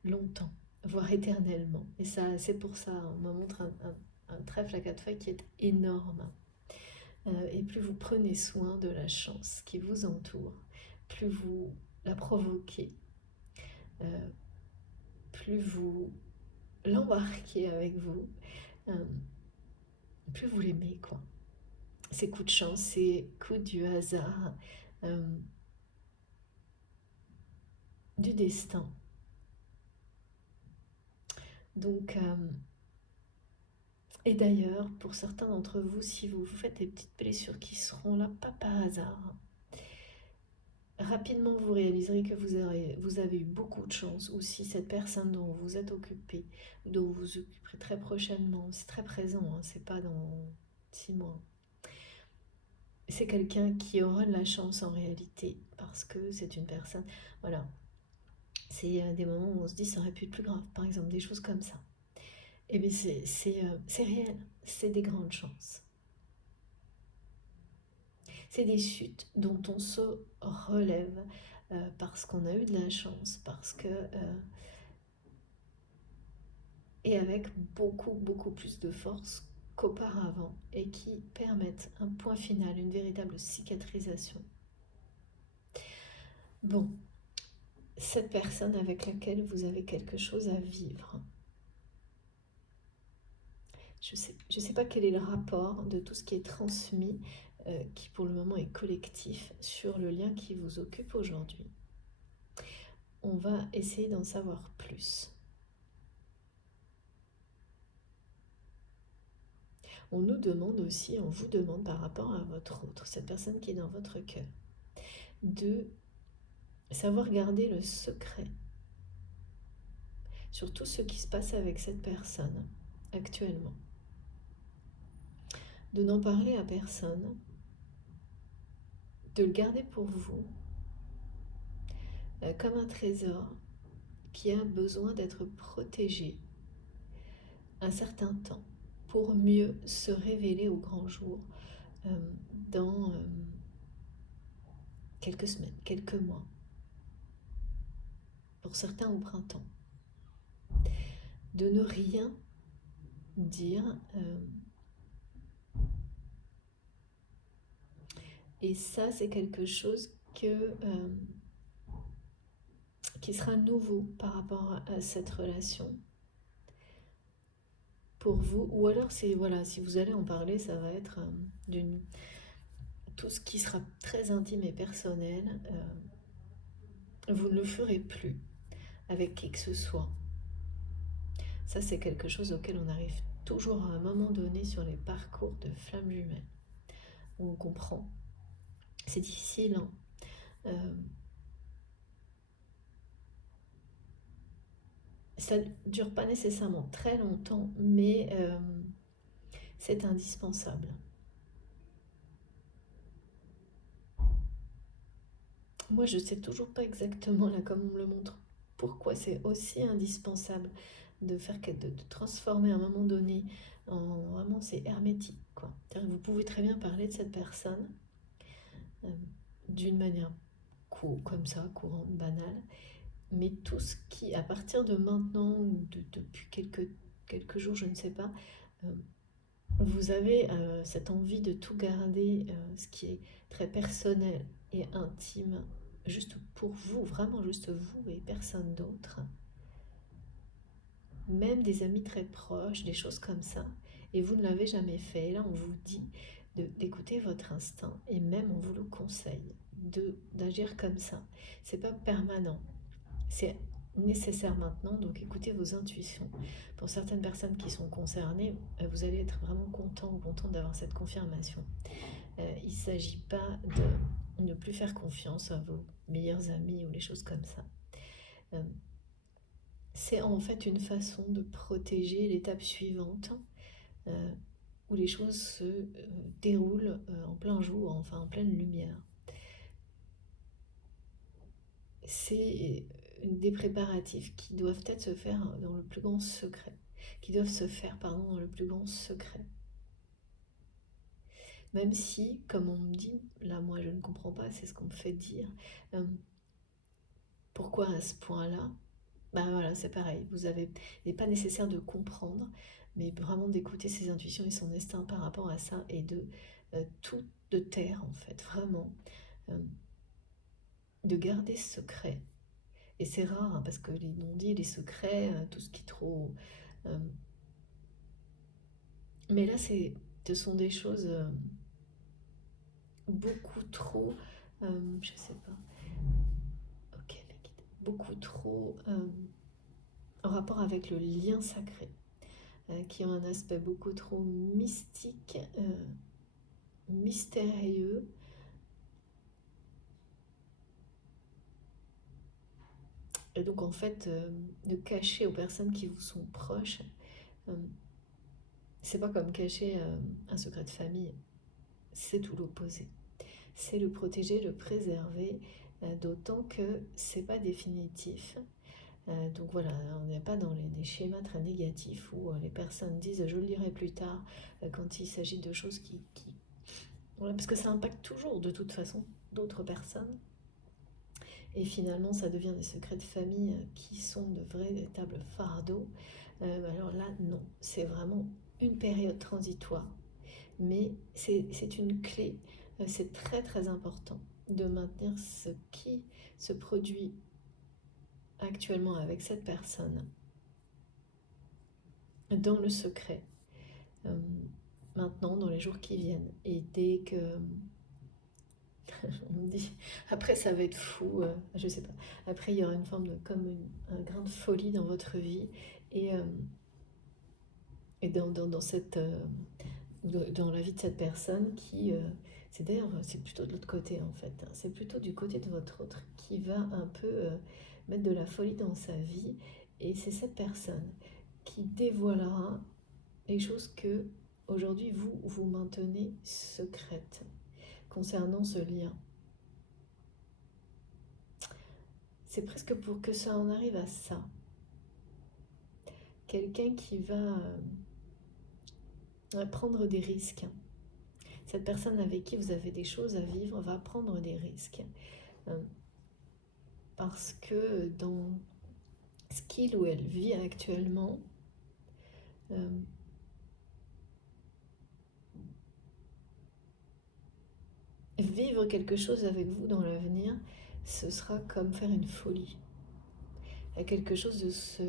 longtemps, voire éternellement. Et ça, c'est pour ça, on me montre un trèfle à 4 feuilles qui est énorme. Et plus vous prenez soin de la chance qui vous entoure, plus vous la provoquez, plus vous l'embarquez avec vous, plus vous l'aimez, quoi. Ces coups de chance, ces coups du hasard, du destin. Donc, et d'ailleurs, pour certains d'entre vous, si vous faites des petites blessures qui seront là, pas par hasard, rapidement vous réaliserez que vous avez eu beaucoup de chance, ou si cette personne dont vous êtes occupé, dont vous vous occuperez très prochainement, c'est très présent, hein, c'est pas dans 6 mois. C'est quelqu'un qui aura de la chance en réalité, parce que c'est une personne, voilà. C'est des moments où on se dit ça aurait pu être plus grave, par exemple, des choses comme ça. Et bien c'est réel, c'est des grandes chances. C'est des chutes dont on se relève parce qu'on a eu de la chance, parce que... et avec beaucoup, beaucoup plus de force qu'auparavant et qui permettent un point final, une véritable cicatrisation. Bon, cette personne avec laquelle vous avez quelque chose à vivre, je sais pas quel est le rapport de tout ce qui est transmis, qui pour le moment est collectif, sur le lien qui vous occupe aujourd'hui. On va essayer d'en savoir plus. On nous demande aussi, on vous demande par rapport à votre autre, cette personne qui est dans votre cœur, de savoir garder le secret sur tout ce qui se passe avec cette personne actuellement. De n'en parler à personne, de le garder pour vous, comme un trésor qui a besoin d'être protégé un certain temps pour mieux se révéler au grand jour dans quelques semaines, quelques mois, pour certains au printemps. De ne rien dire et ça c'est quelque chose qui sera nouveau par rapport à cette relation pour vous, ou alors si vous allez en parler, ça va être tout ce qui sera très intime et personnel, vous ne le ferez plus avec qui que ce soit. Ça c'est quelque chose auquel on arrive toujours à un moment donné sur les parcours de flammes jumelles, où on comprend. C'est difficile, hein. Ça ne dure pas nécessairement très longtemps, mais c'est indispensable. Moi, je ne sais toujours pas exactement, là, comme on me le montre, pourquoi c'est aussi indispensable de transformer à un moment donné vraiment c'est hermétique, quoi. C'est-à-dire que vous pouvez très bien parler de cette personne d'une manière comme ça, courante, banale, mais tout ce qui, à partir de maintenant ou depuis quelques jours, je ne sais pas, vous avez cette envie de tout garder, ce qui est très personnel et intime, juste pour vous, vraiment juste vous et personne d'autre. Même des amis très proches, des choses comme ça, et vous ne l'avez jamais fait. Et là, on vous dit d'écouter votre instinct, et même on vous le conseille d'agir comme ça. C'est pas permanent, c'est nécessaire maintenant, donc écoutez vos intuitions. Pour certaines personnes qui sont concernées, vous allez être vraiment content ou contente d'avoir cette confirmation. Il ne s'agit pas de ne plus faire confiance à vos meilleurs amis ou les choses comme ça. C'est en fait une façon de protéger l'étape suivante, où les choses se déroulent en plein jour, enfin en pleine lumière. C'est des préparatifs qui doivent peut-être se faire dans le plus grand secret, dans le plus grand secret. Même si, comme on me dit, là moi je ne comprends pas, c'est ce qu'on me fait dire, pourquoi à ce point-là? Ben voilà, c'est pareil, il n'est pas nécessaire de comprendre, mais vraiment d'écouter ses intuitions et son instinct par rapport à ça, et tout de taire en fait, vraiment, de garder ce secret. Et c'est rare, hein, parce que les non-dits, les secrets, tout ce qui est trop... mais là, ce sont des choses beaucoup trop... je sais pas. Ok, beaucoup trop en rapport avec le lien sacré, qui ont un aspect beaucoup trop mystique, mystérieux. Et donc en fait, de cacher aux personnes qui vous sont proches, c'est pas comme cacher un secret de famille, c'est tout l'opposé. C'est le protéger, le préserver, d'autant que c'est pas définitif. Donc voilà, on n'est pas dans des schémas très négatifs où les personnes disent je le lirai plus tard, quand il s'agit de choses Voilà, parce que ça impacte toujours de toute façon d'autres personnes. Et finalement, ça devient des secrets de famille qui sont de véritables fardeaux. Alors là, non, c'est vraiment une période transitoire. Mais c'est une clé, c'est très très important de maintenir ce qui se produit actuellement avec cette personne dans le secret, maintenant, dans les jours qui viennent. Et dès que on me dit, après ça va être fou, je sais pas. Après il y aura une forme de, comme un grain de folie dans votre vie et, dans cette, dans la vie de cette personne qui, c'est d'ailleurs, c'est plutôt de l'autre côté en fait, hein. C'est plutôt du côté de votre autre qui va un peu mettre de la folie dans sa vie et c'est cette personne qui dévoilera les choses que aujourd'hui vous maintenez secrètes concernant ce lien. C'est presque pour que ça en arrive à ça. Quelqu'un qui va prendre des risques. Cette personne avec qui vous avez des choses à vivre va prendre des risques. Parce que dans ce qu'il ou elle vit actuellement, vivre quelque chose avec vous dans l'avenir, ce sera comme faire une folie. Il y a quelque chose de ce...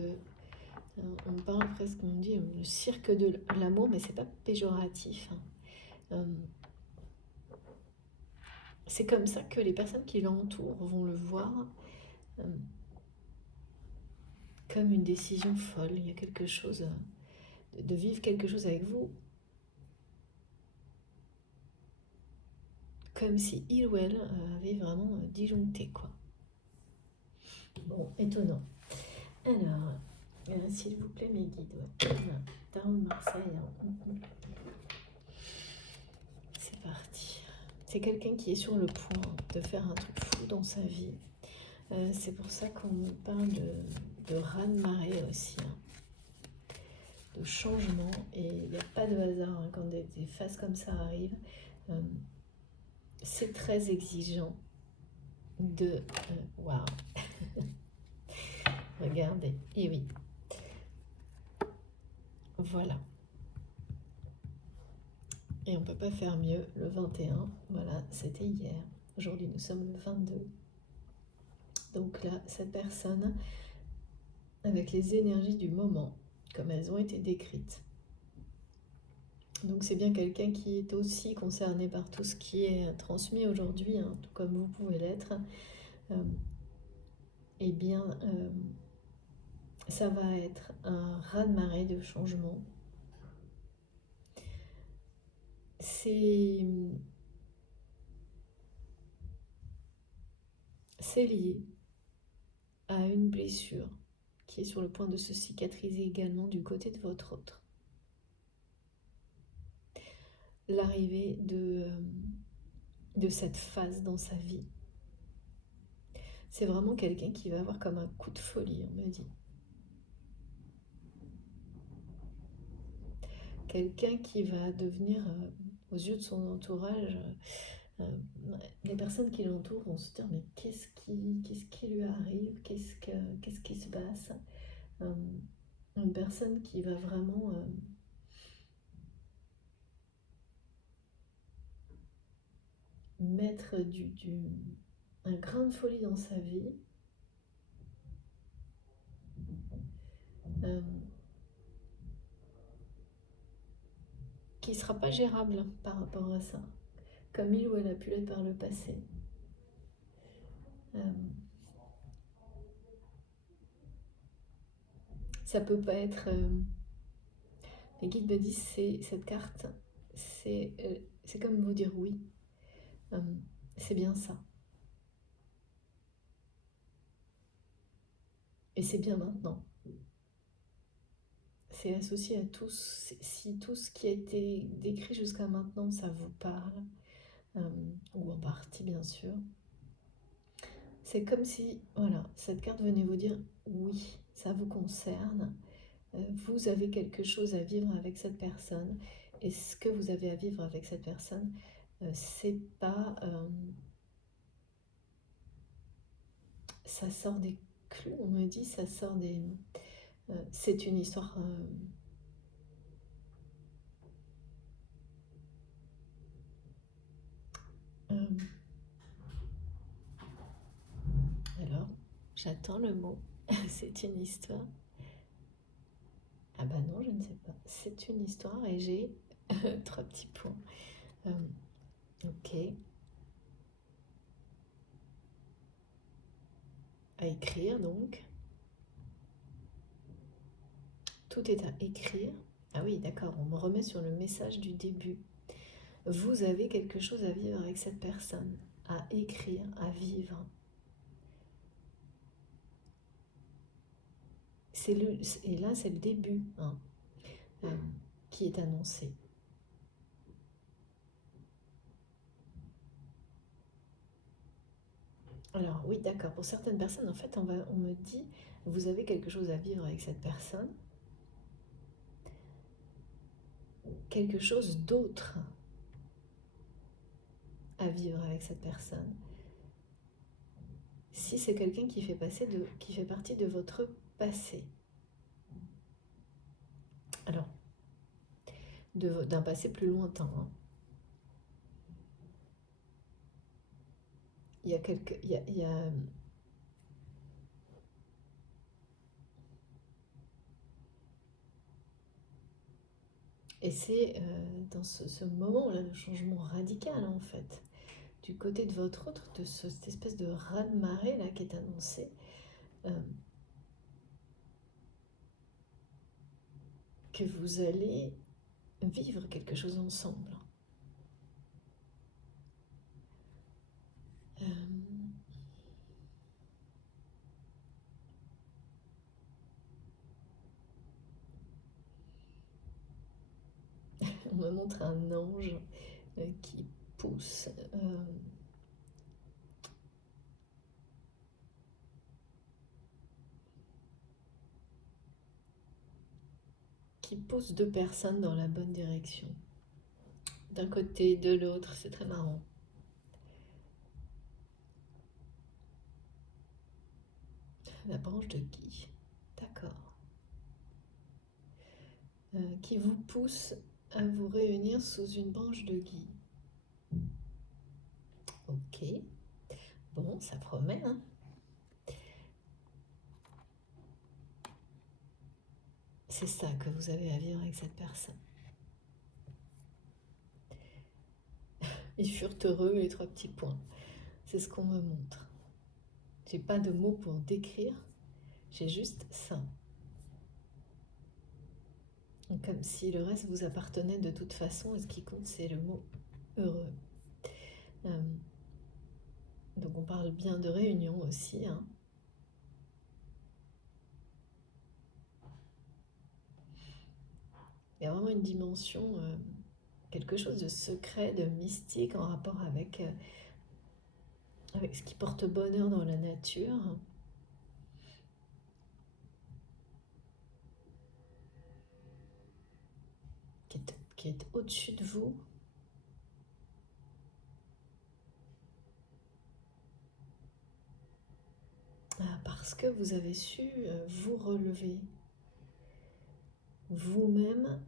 On parle presque, on dit, le cirque de l'amour, mais c'est pas péjoratif. C'est comme ça que les personnes qui l'entourent vont le voir, comme une décision folle. Il y a quelque chose, de vivre quelque chose avec vous, comme si il ou elle avait vraiment disjoncté, quoi. Bon, étonnant. Alors, s'il vous plaît, mes guides, ouais. Tarot de Marseille, hein. C'est parti. C'est quelqu'un qui est sur le point de faire un truc fou dans sa vie. C'est pour ça qu'on parle de raz-de-marée aussi, hein. De changement, et il n'y a pas de hasard, hein, quand des phases comme ça arrivent. C'est très exigeant de... Waouh. Regardez, et oui. Voilà. Et on ne peut pas faire mieux. Le 21, voilà, c'était hier. Aujourd'hui, nous sommes le 22. Donc là, cette personne, avec les énergies du moment, comme elles ont été décrites. Donc c'est bien quelqu'un qui est aussi concerné par tout ce qui est transmis aujourd'hui, hein, tout comme vous pouvez l'être. Eh bien, ça va être un raz-de-marée de changement. C'est lié à une blessure qui est sur le point de se cicatriser également du côté de votre autre. L'arrivée de cette phase dans sa vie. C'est vraiment quelqu'un qui va avoir comme un coup de folie, on me dit. Quelqu'un qui va devenir, aux yeux de son entourage, les personnes qui l'entourent vont se dire mais qu'est-ce qui lui arrive, qu'est-ce qui se passe, une personne qui va vraiment mettre un grain de folie dans sa vie, qui ne sera pas gérable par rapport à ça, comme il ou elle a pu l'être par le passé. Ça peut pas être... les guides me disent, cette carte, c'est comme vous dire oui. C'est bien ça. Et c'est bien maintenant. C'est associé à tous. Si tout ce qui a été décrit jusqu'à maintenant, ça vous parle, ou en partie bien sûr, c'est comme si, voilà, cette carte venait vous dire oui, ça vous concerne. Vous avez quelque chose à vivre avec cette personne. Et ce que vous avez à vivre avec cette personne, c'est pas... ça sort des clous, on me dit, ça sort des... c'est une histoire... alors, j'attends le mot. C'est une histoire. Ah bah non, je ne sais pas. C'est une histoire et j'ai 3 petits points. Ok. À écrire donc. Tout est à écrire. Ah oui, d'accord, on me remet sur le message du début. Vous avez quelque chose à vivre avec cette personne. À écrire, à vivre. Et là, c'est le début hein, qui est annoncé. Alors oui, d'accord. Pour certaines personnes, en fait, on me dit, vous avez quelque chose à vivre avec cette personne. Quelque chose d'autre à vivre avec cette personne. Si c'est quelqu'un qui fait partie de votre passé. Alors, d'un passé plus lointain. Hein. Il y a et c'est dans ce moment-là, le changement radical en fait, du côté de votre autre, de cette espèce de raz-de-marée là qui est annoncé, que vous allez vivre quelque chose ensemble. On me montre un ange qui pousse qui pousse 2 personnes dans la bonne direction. D'un côté, de l'autre, c'est très marrant. La branche de qui? D'accord. Qui vous pousse à vous réunir sous une branche de gui. Ok. Bon, ça promet, hein. C'est ça que vous avez à vivre avec cette personne. Ils furent heureux, les 3 petits points. C'est ce qu'on me montre. J'ai pas de mots pour décrire, j'ai juste ça. Donc, comme si le reste vous appartenait de toute façon, et ce qui compte, c'est le mot heureux. Donc on parle bien de réunion aussi. Hein. Il y a vraiment une dimension, quelque chose de secret, de mystique en rapport avec ce qui porte bonheur dans la nature. Qui est au-dessus de vous. Parce que vous avez su vous relever vous-même,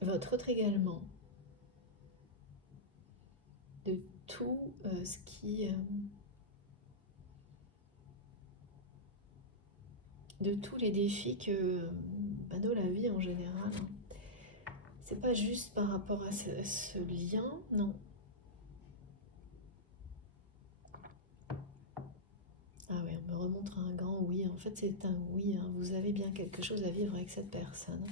votre autre également, de tout ce qui... de tous les défis que de la vie en général. C'est pas juste par rapport à ce lien, non. Ah oui, on me remontre un grand oui. En fait, c'est un oui. Hein. Vous avez bien quelque chose à vivre avec cette personne.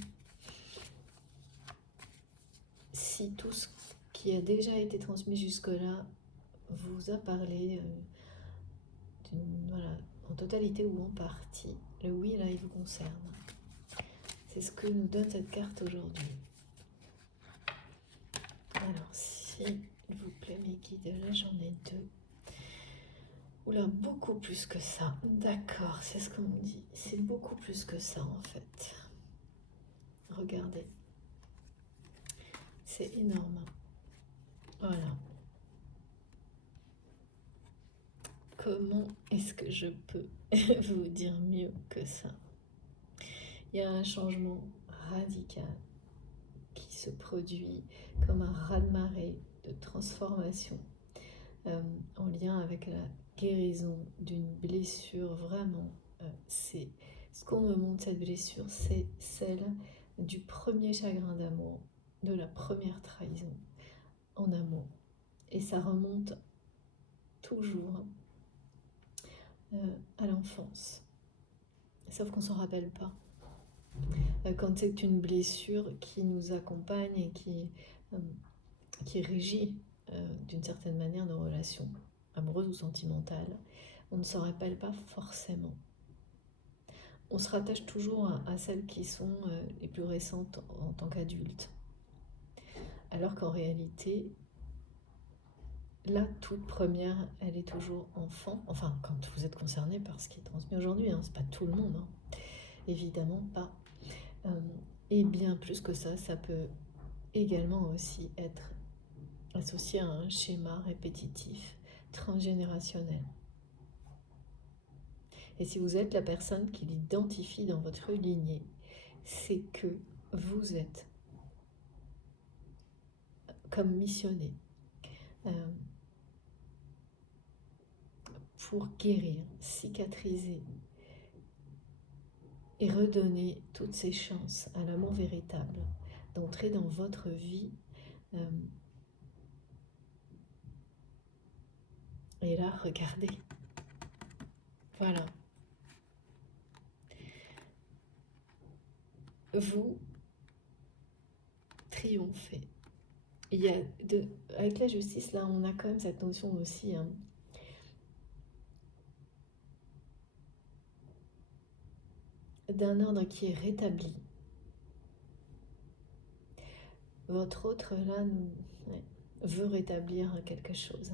Si tout ce qui a déjà été transmis jusque-là vous a parlé voilà, en totalité ou en partie, le oui, là, il vous concerne. C'est ce que nous donne cette carte aujourd'hui. Alors, s'il vous plaît, mes guides, là, j'en ai 2. Oula, beaucoup plus que ça. D'accord, c'est ce qu'on me dit. C'est beaucoup plus que ça, en fait. Regardez. C'est énorme. Voilà. Comment est-ce que je peux vous dire mieux que ça? Il y a un changement radical qui se produit comme un raz-de-marée de transformation en lien avec la guérison d'une blessure. Vraiment, c'est ce qu'on me montre, cette blessure, c'est celle du premier chagrin d'amour, de la première trahison en amour. Et ça remonte toujours à l'enfance. Sauf qu'on s'en rappelle pas. Quand c'est une blessure qui nous accompagne et qui régit d'une certaine manière nos relations amoureuses ou sentimentales, on ne s'en rappelle pas forcément. On se rattache toujours à celles qui sont les plus récentes en tant qu'adulte. Alors qu'en réalité, la toute première, elle est toujours enfant. Enfin, quand vous êtes concerné par ce qui est transmis aujourd'hui, c'est pas tout le monde, évidemment pas. Et bien plus que ça, ça peut également aussi être associé à un schéma répétitif transgénérationnel. Et si vous êtes la personne qui l'identifie dans votre lignée, c'est que vous êtes comme missionné pour guérir, cicatriser et redonner toutes ces chances à l'amour véritable d'entrer dans votre vie. Et là, regardez. Voilà. Vous triomphez. Il y a avec la justice, là, on a quand même cette notion aussi d'un ordre qui est rétabli. Votre autre, là, veut rétablir quelque chose.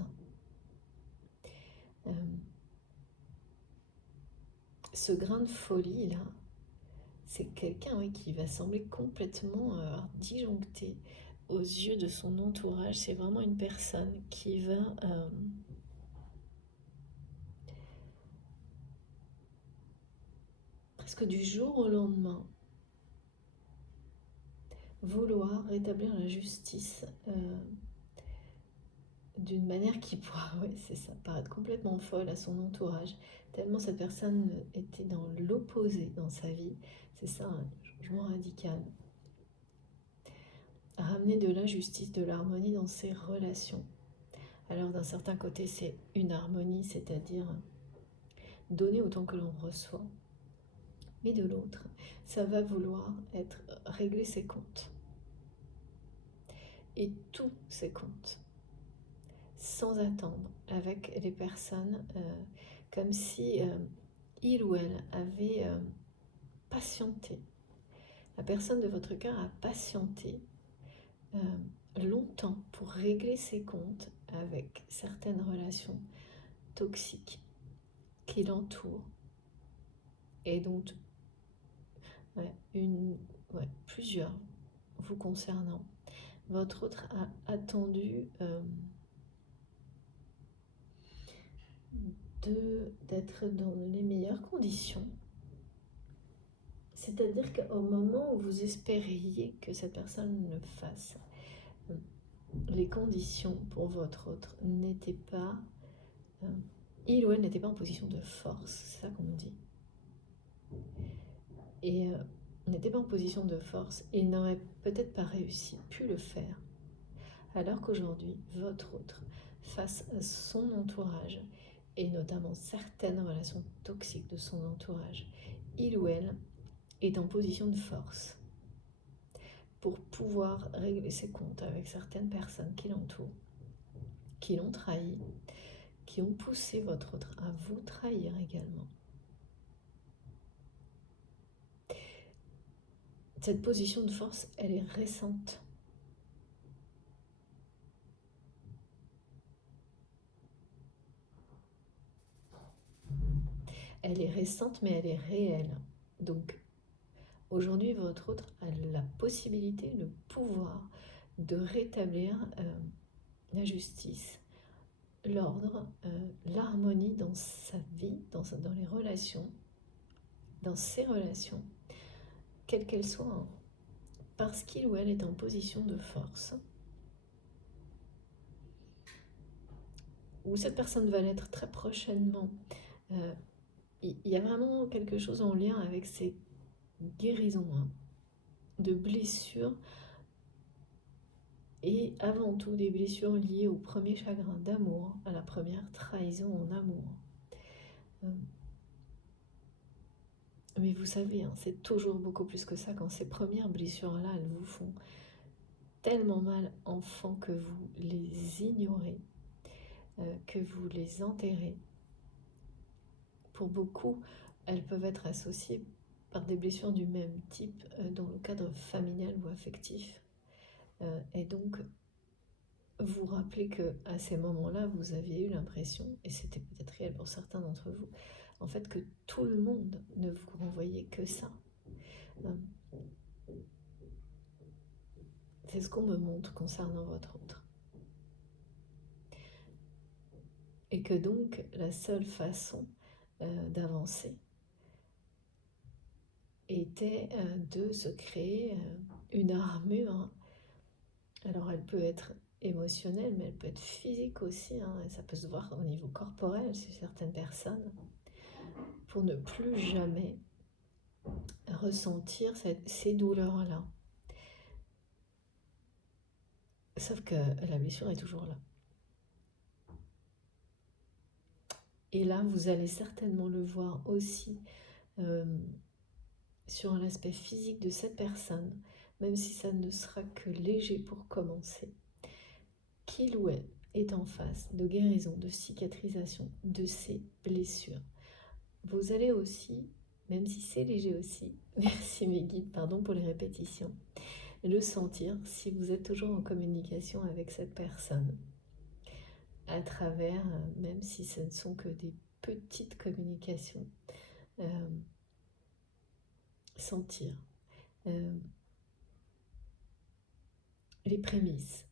Ce grain de folie, là, c'est quelqu'un qui va sembler complètement disjoncté aux yeux de son entourage. C'est vraiment une personne qui va presque du jour au lendemain vouloir rétablir la justice d'une manière qui pourra, c'est ça, paraître complètement folle à son entourage, tellement cette personne était dans l'opposé dans sa vie. C'est ça, un changement radical. Ramener de la justice, de l'harmonie dans ses relations. Alors d'un certain côté, c'est une harmonie, c'est-à-dire donner autant que l'on reçoit. Mais de l'autre, ça va vouloir être régler ses comptes. Et tous ses comptes. Sans attendre, avec les personnes, comme si il ou elle avait patienté. La personne de votre cœur a patienté longtemps pour régler ses comptes avec certaines relations toxiques qui l'entourent et dont plusieurs vous concernant. Votre autre a attendu d'être dans les meilleures conditions. C'est-à-dire qu'au moment où vous espériez que cette personne le fasse, les conditions pour votre autre n'étaient pas... il ou elle n'était pas en position de force, c'est ça qu'on nous dit. Et n'était pas en position de force et n'aurait peut-être pas pu le faire. Alors qu'aujourd'hui, votre autre, face à son entourage, et notamment certaines relations toxiques de son entourage, il ou elle est en position de force pour pouvoir régler ses comptes avec certaines personnes qui l'entourent, qui l'ont trahi, qui ont poussé votre autre à vous trahir également. Cette position de force, elle est récente. Elle est récente, mais elle est réelle. Donc, aujourd'hui, votre autre a la possibilité, le pouvoir de rétablir la justice, l'ordre, l'harmonie dans sa vie, dans les relations, dans ses relations, quelles qu'elles soient, hein, parce qu'il ou elle est en position de force, ou cette personne va l'être très prochainement. Il y a vraiment quelque chose en lien avec ces guérisons, hein, de blessures, et avant tout des blessures liées au premier chagrin d'amour, à la première trahison en amour. Mais vous savez, hein, c'est toujours beaucoup plus que ça. Quand ces premières blessures-là, elles vous font tellement mal, enfant, que vous les ignorez, que vous les enterrez. Pour beaucoup, elles peuvent être associées par des blessures du même type dans le cadre familial ou affectif. Et donc, vous rappelez qu'à ces moments-là, vous aviez eu l'impression, et c'était peut-être réel pour certains d'entre vous, en fait, que tout le monde ne vous renvoyait que ça. C'est ce qu'on me montre concernant votre autre. Et que donc, la seule façon d'avancer était de se créer une armure. Alors, elle peut être émotionnelle, mais elle peut être physique aussi, hein, et ça peut se voir au niveau corporel chez certaines personnes, pour ne plus jamais ressentir ces douleurs-là. Sauf que la blessure est toujours là. Et là, vous allez certainement le voir aussi sur l'aspect physique de cette personne, même si ça ne sera que léger pour commencer, qu'il ou elle est en phase de guérison, de cicatrisation de ces blessures. Vous allez aussi, même si c'est léger aussi, merci mes guides, pardon pour les répétitions, le sentir si vous êtes toujours en communication avec cette personne, à travers, même si ce ne sont que des petites communications, sentir les prémices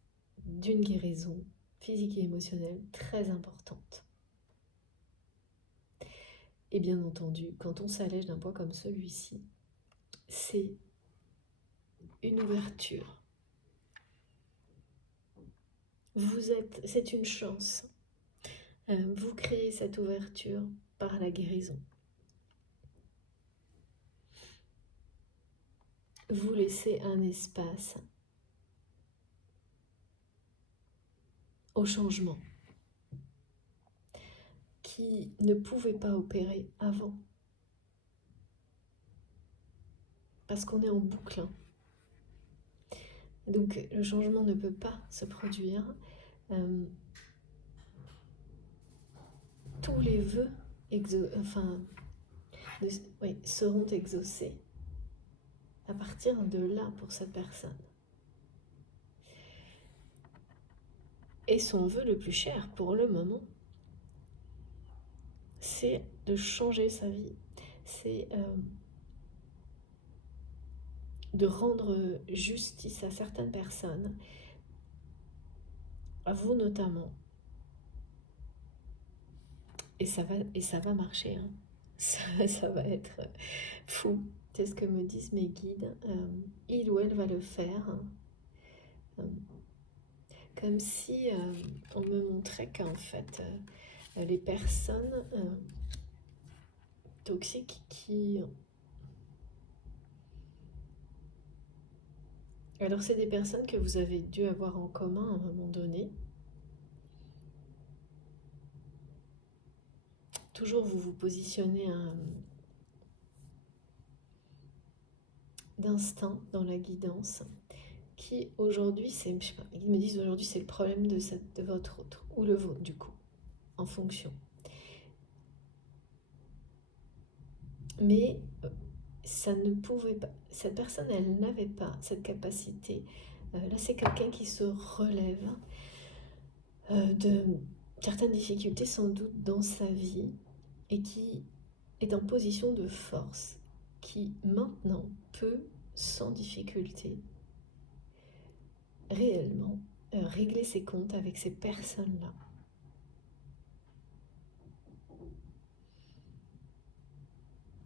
d'une guérison physique et émotionnelle très importante. Et bien entendu, quand on s'allège d'un poids comme celui-ci, c'est une ouverture. C'est une chance. Vous créez cette ouverture par la guérison. Vous laissez un espace au changement qui ne pouvait pas opérer avant. Parce qu'on est en boucle. Donc le changement ne peut pas se produire. Tous les vœux seront exaucés à partir de là pour cette personne. Et son vœu le plus cher pour le moment, c'est de changer sa vie. C'est de rendre justice à certaines personnes, à vous notamment. Et ça va marcher. Hein. Ça va être fou. C'est ce que me disent mes guides. Il ou elle va le faire. Comme si on me montrait qu'en fait, les personnes toxiques qui... Alors c'est des personnes que vous avez dû avoir en commun à un moment donné. Toujours vous vous positionnez d'instinct dans la guidance, qui aujourd'hui, ils me disent aujourd'hui c'est le problème de votre autre, ou le vôtre du coup, en fonction. Mais ça ne pouvait pas, cette personne elle n'avait pas cette capacité. Là c'est quelqu'un qui se relève de certaines difficultés sans doute dans sa vie et qui est en position de force, qui maintenant peut sans difficulté réellement régler ses comptes avec ces personnes-là.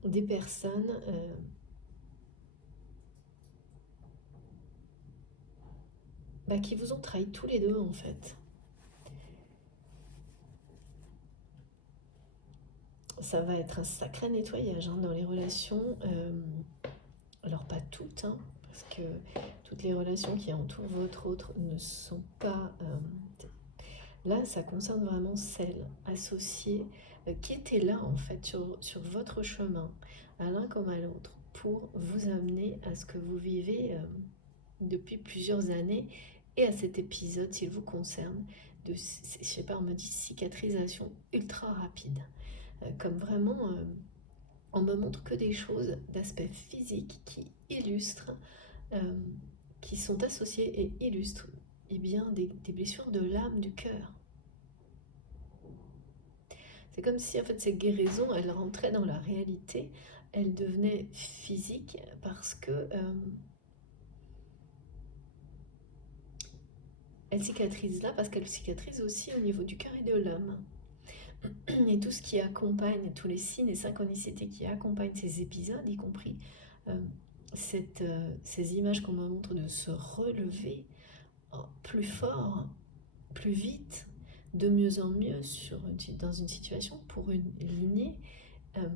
Des personnes qui vous ont trahi tous les deux en fait. Ça va être un sacré nettoyage dans les relations. Alors pas toutes, parce que toutes les relations qui entourent votre autre ne sont pas... là, ça concerne vraiment celles associées qui étaient là en fait sur votre chemin, à l'un comme à l'autre, pour vous amener à ce que vous vivez depuis plusieurs années et à cet épisode, s'il vous concerne, de, je sais pas, on me dit cicatrisation ultra rapide. Comme vraiment, on me montre que des choses d'aspect physique qui illustrent, euh, qui sont associées et illustrent bien des blessures de l'âme, du cœur. C'est comme si en fait ces guérisons, elles rentraient dans la réalité, elles devenaient physiques parce que elles cicatrisent là, parce qu'elles cicatrisent aussi au niveau du cœur et de l'âme. Et tout ce qui accompagne, tous les signes et synchronicités qui accompagnent ces épisodes, y compris euh, ces images qu'on me montre de se relever plus fort, plus vite, de mieux en mieux dans une situation pour une lignée, euh,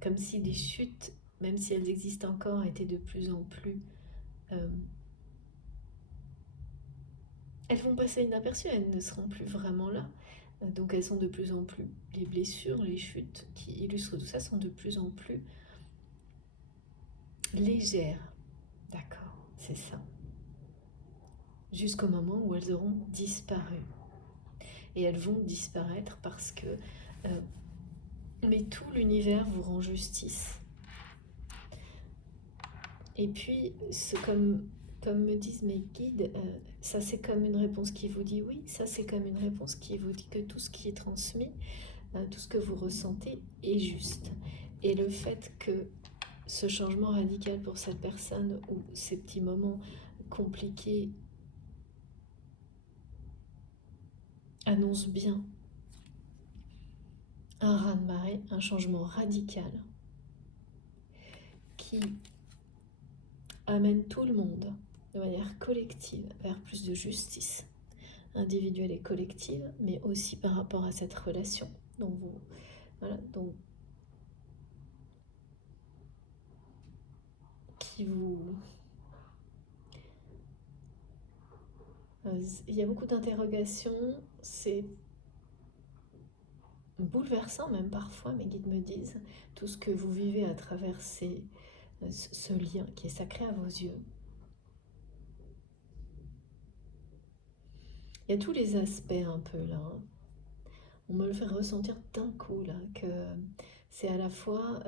comme si les chutes, même si elles existent encore, étaient de plus en plus... euh, elles vont passer inaperçues, elles ne seront plus vraiment là. Donc elles sont de plus en plus... Les blessures, les chutes qui illustrent tout ça sont de plus en plus légères. D'accord, c'est ça. Jusqu'au moment où elles auront disparu. Et elles vont disparaître parce que... mais tout l'univers vous rend justice. Et puis, comme me disent mes guides, ça c'est comme une réponse qui vous dit oui, ça c'est comme une réponse qui vous dit que tout ce qui est transmis, tout ce que vous ressentez est juste. Et le fait que ce changement radical pour cette personne ou ces petits moments compliqués annonce bien un raz-de-marée, un changement radical qui amène tout le monde de manière collective vers plus de justice individuelle et collective, mais aussi par rapport à cette relation dont vous, voilà, dont, qui vous... il y a beaucoup d'interrogations, c'est bouleversant même parfois, mes guides me disent, tout ce que vous vivez à travers ce lien qui est sacré à vos yeux. Il y a tous les aspects un peu là. On me le fait ressentir d'un coup là, que c'est à la fois,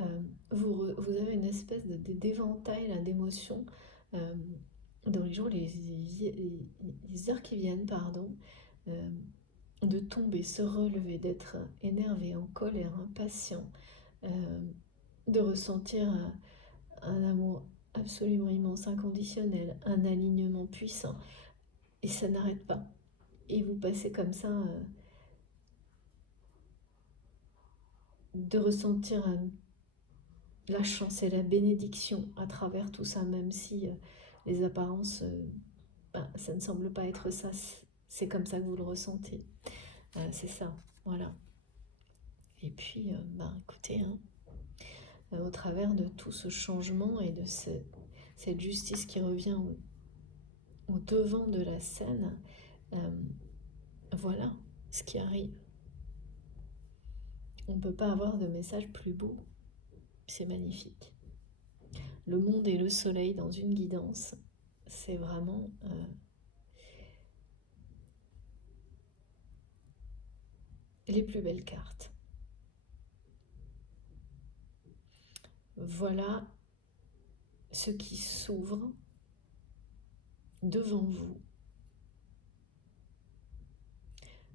vous avez une espèce d'éventail d'émotions dans les jours, les heures qui viennent, pardon, de tomber, se relever, d'être énervé, en colère, impatient, de ressentir un amour absolument immense, inconditionnel, un alignement puissant. Et ça n'arrête pas. Et vous passez comme ça de ressentir la chance et la bénédiction à travers tout ça, même si les apparences, ça ne semble pas être ça. C'est comme ça que vous le ressentez. C'est ça, voilà. Et puis, écoutez, au travers de tout ce changement et de cette justice qui revient au devant de la scène, voilà ce qui arrive. On ne peut pas avoir de message plus beau. C'est magnifique. Le monde et le soleil dans une guidance, c'est vraiment les plus belles cartes. Voilà ce qui s'ouvre devant vous.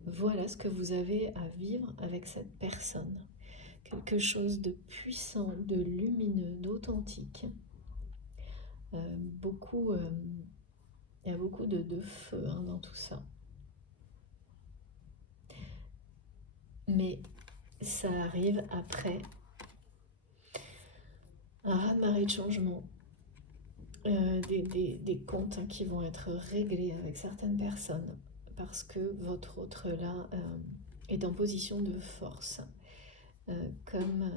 Voilà ce que vous avez à vivre avec cette personne. Quelque chose de puissant, de lumineux, d'authentique. Beaucoup Il y a beaucoup de feu dans tout ça. Mais ça arrive après un raz-de-marée de changement, des comptes qui vont être réglés avec certaines personnes parce que votre autre là est en position de force, comme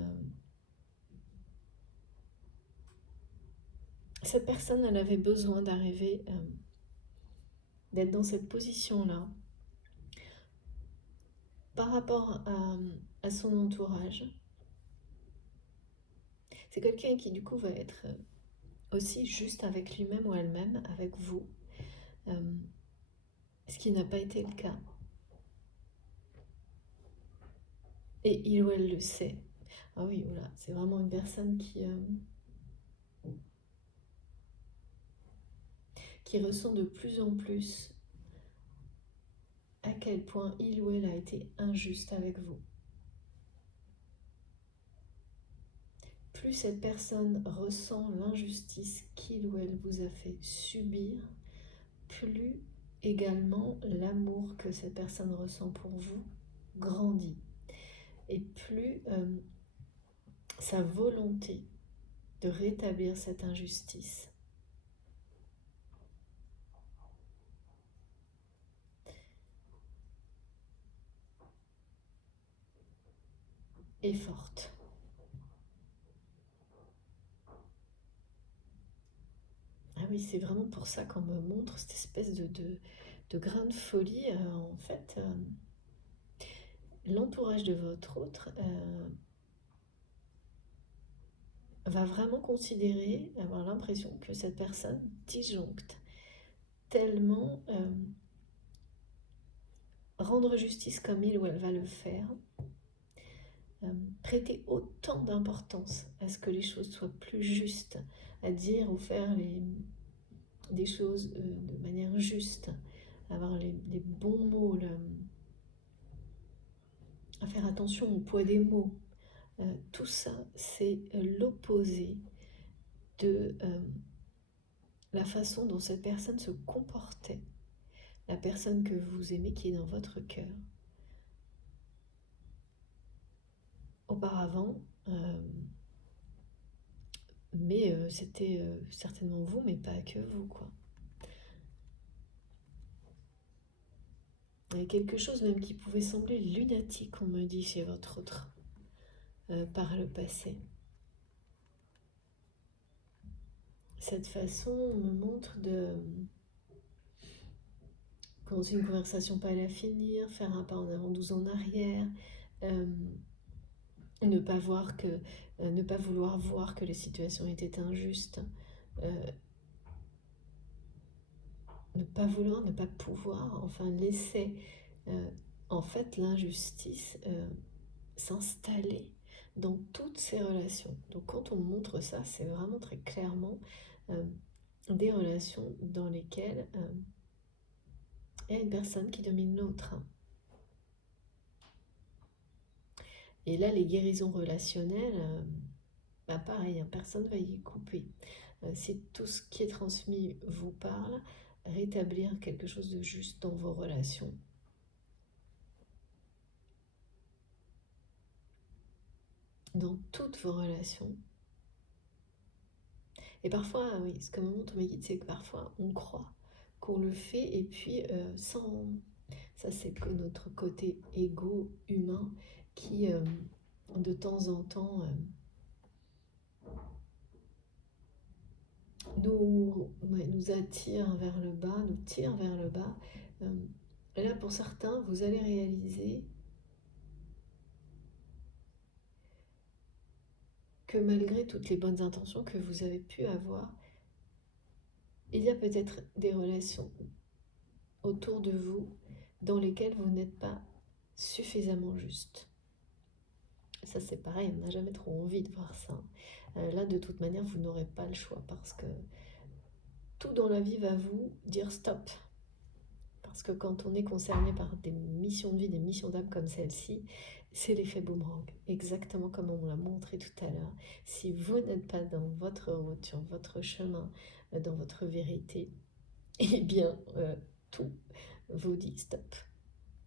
cette personne, elle avait besoin d'arriver, d'être dans cette position là par rapport à son entourage. C'est quelqu'un qui du coup va être aussi juste avec lui-même ou elle-même, avec vous, ce qui n'a pas été le cas. Et il ou elle le sait. Ah oui, voilà, c'est vraiment une personne qui ressent de plus en plus à quel point il ou elle a été injuste avec vous. Plus cette personne ressent l'injustice qu'il ou elle vous a fait subir, plus également l'amour que cette personne ressent pour vous grandit. Et plus sa volonté de rétablir cette injustice est forte. Ah oui, c'est vraiment pour ça qu'on me montre cette espèce de grain de folie. En fait, l'entourage de votre autre va vraiment considérer, avoir l'impression que cette personne disjoncte tellement, rendre justice comme il ou elle va le faire, prêter autant d'importance à ce que les choses soient plus justes, à dire ou faire des choses de manière juste, avoir les bons mots, à faire attention au poids des mots. Tout ça, c'est l'opposé de la façon dont cette personne se comportait, la personne que vous aimez qui est dans votre cœur. Auparavant, mais c'était certainement vous, mais pas que vous, quoi. Il y a quelque chose même qui pouvait sembler lunatique, on me dit, chez votre autre, par le passé. Cette façon me montre de commencer une conversation, pas la finir, faire un pas en avant, 12 en arrière, ne pas vouloir voir que les situations étaient injustes, ne pas vouloir, ne pas pouvoir, enfin laisser en fait l'injustice s'installer dans toutes ces relations. Donc quand on montre ça, c'est vraiment très clairement des relations dans lesquelles il y a une personne qui domine l'autre. Et là, les guérisons relationnelles, pareil, personne ne va y couper. Si tout ce qui est transmis vous parle, rétablir quelque chose de juste dans vos relations. Dans toutes vos relations. Et parfois, oui, ce que me montre mes guides, c'est que parfois on croit qu'on le fait et puis sans... Ça, c'est que notre côté égo humain qui, de temps en temps, nous attire vers le bas, nous tire vers le bas. Et là, pour certains, vous allez réaliser que malgré toutes les bonnes intentions que vous avez pu avoir, il y a peut-être des relations autour de vous dans lesquelles vous n'êtes pas suffisamment juste. Ça, c'est pareil, on n'a jamais trop envie de voir ça. Là, de toute manière, vous n'aurez pas le choix parce que tout dans la vie va vous dire stop. Parce que quand on est concerné par des missions de vie, des missions d'âme comme celle-ci, c'est l'effet boomerang, exactement comme on l'a montré tout à l'heure. Si vous n'êtes pas dans votre route, sur votre chemin, dans votre vérité, eh bien, tout vous dit stop.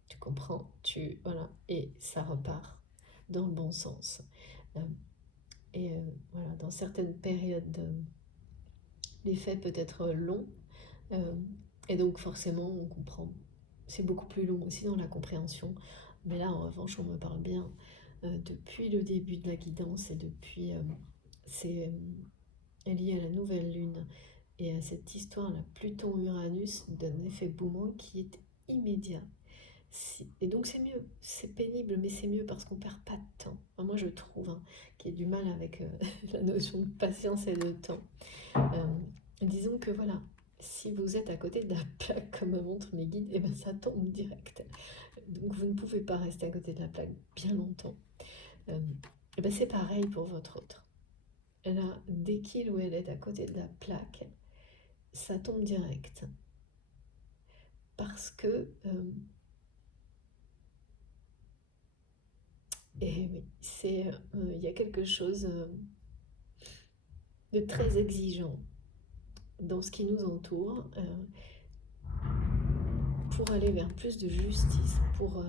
Tu comprends, voilà, et ça repart dans le bon sens. Euh, voilà, dans certaines périodes, l'effet peut être long, et donc forcément on comprend. C'est beaucoup plus long aussi dans la compréhension, mais là en revanche on me parle bien depuis le début de la guidance, et depuis c'est lié à la nouvelle lune et à cette histoire, la Pluton-Uranus, d'un effet boomerang qui est immédiat. Et donc c'est mieux, c'est pénible, mais c'est mieux parce qu'on perd pas de temps. Enfin, moi je trouve qu'il y a du mal avec la notion de patience et de temps. Disons que voilà, si vous êtes à côté de la plaque, comme me montrent mes guides, et ben ça tombe direct. Donc vous ne pouvez pas rester à côté de la plaque bien longtemps. Et ben c'est pareil pour votre autre. Là, dès qu'il ou elle est à côté de la plaque, ça tombe direct. Parce que... et oui, il y a quelque chose de très exigeant dans ce qui nous entoure, pour aller vers plus de justice, pour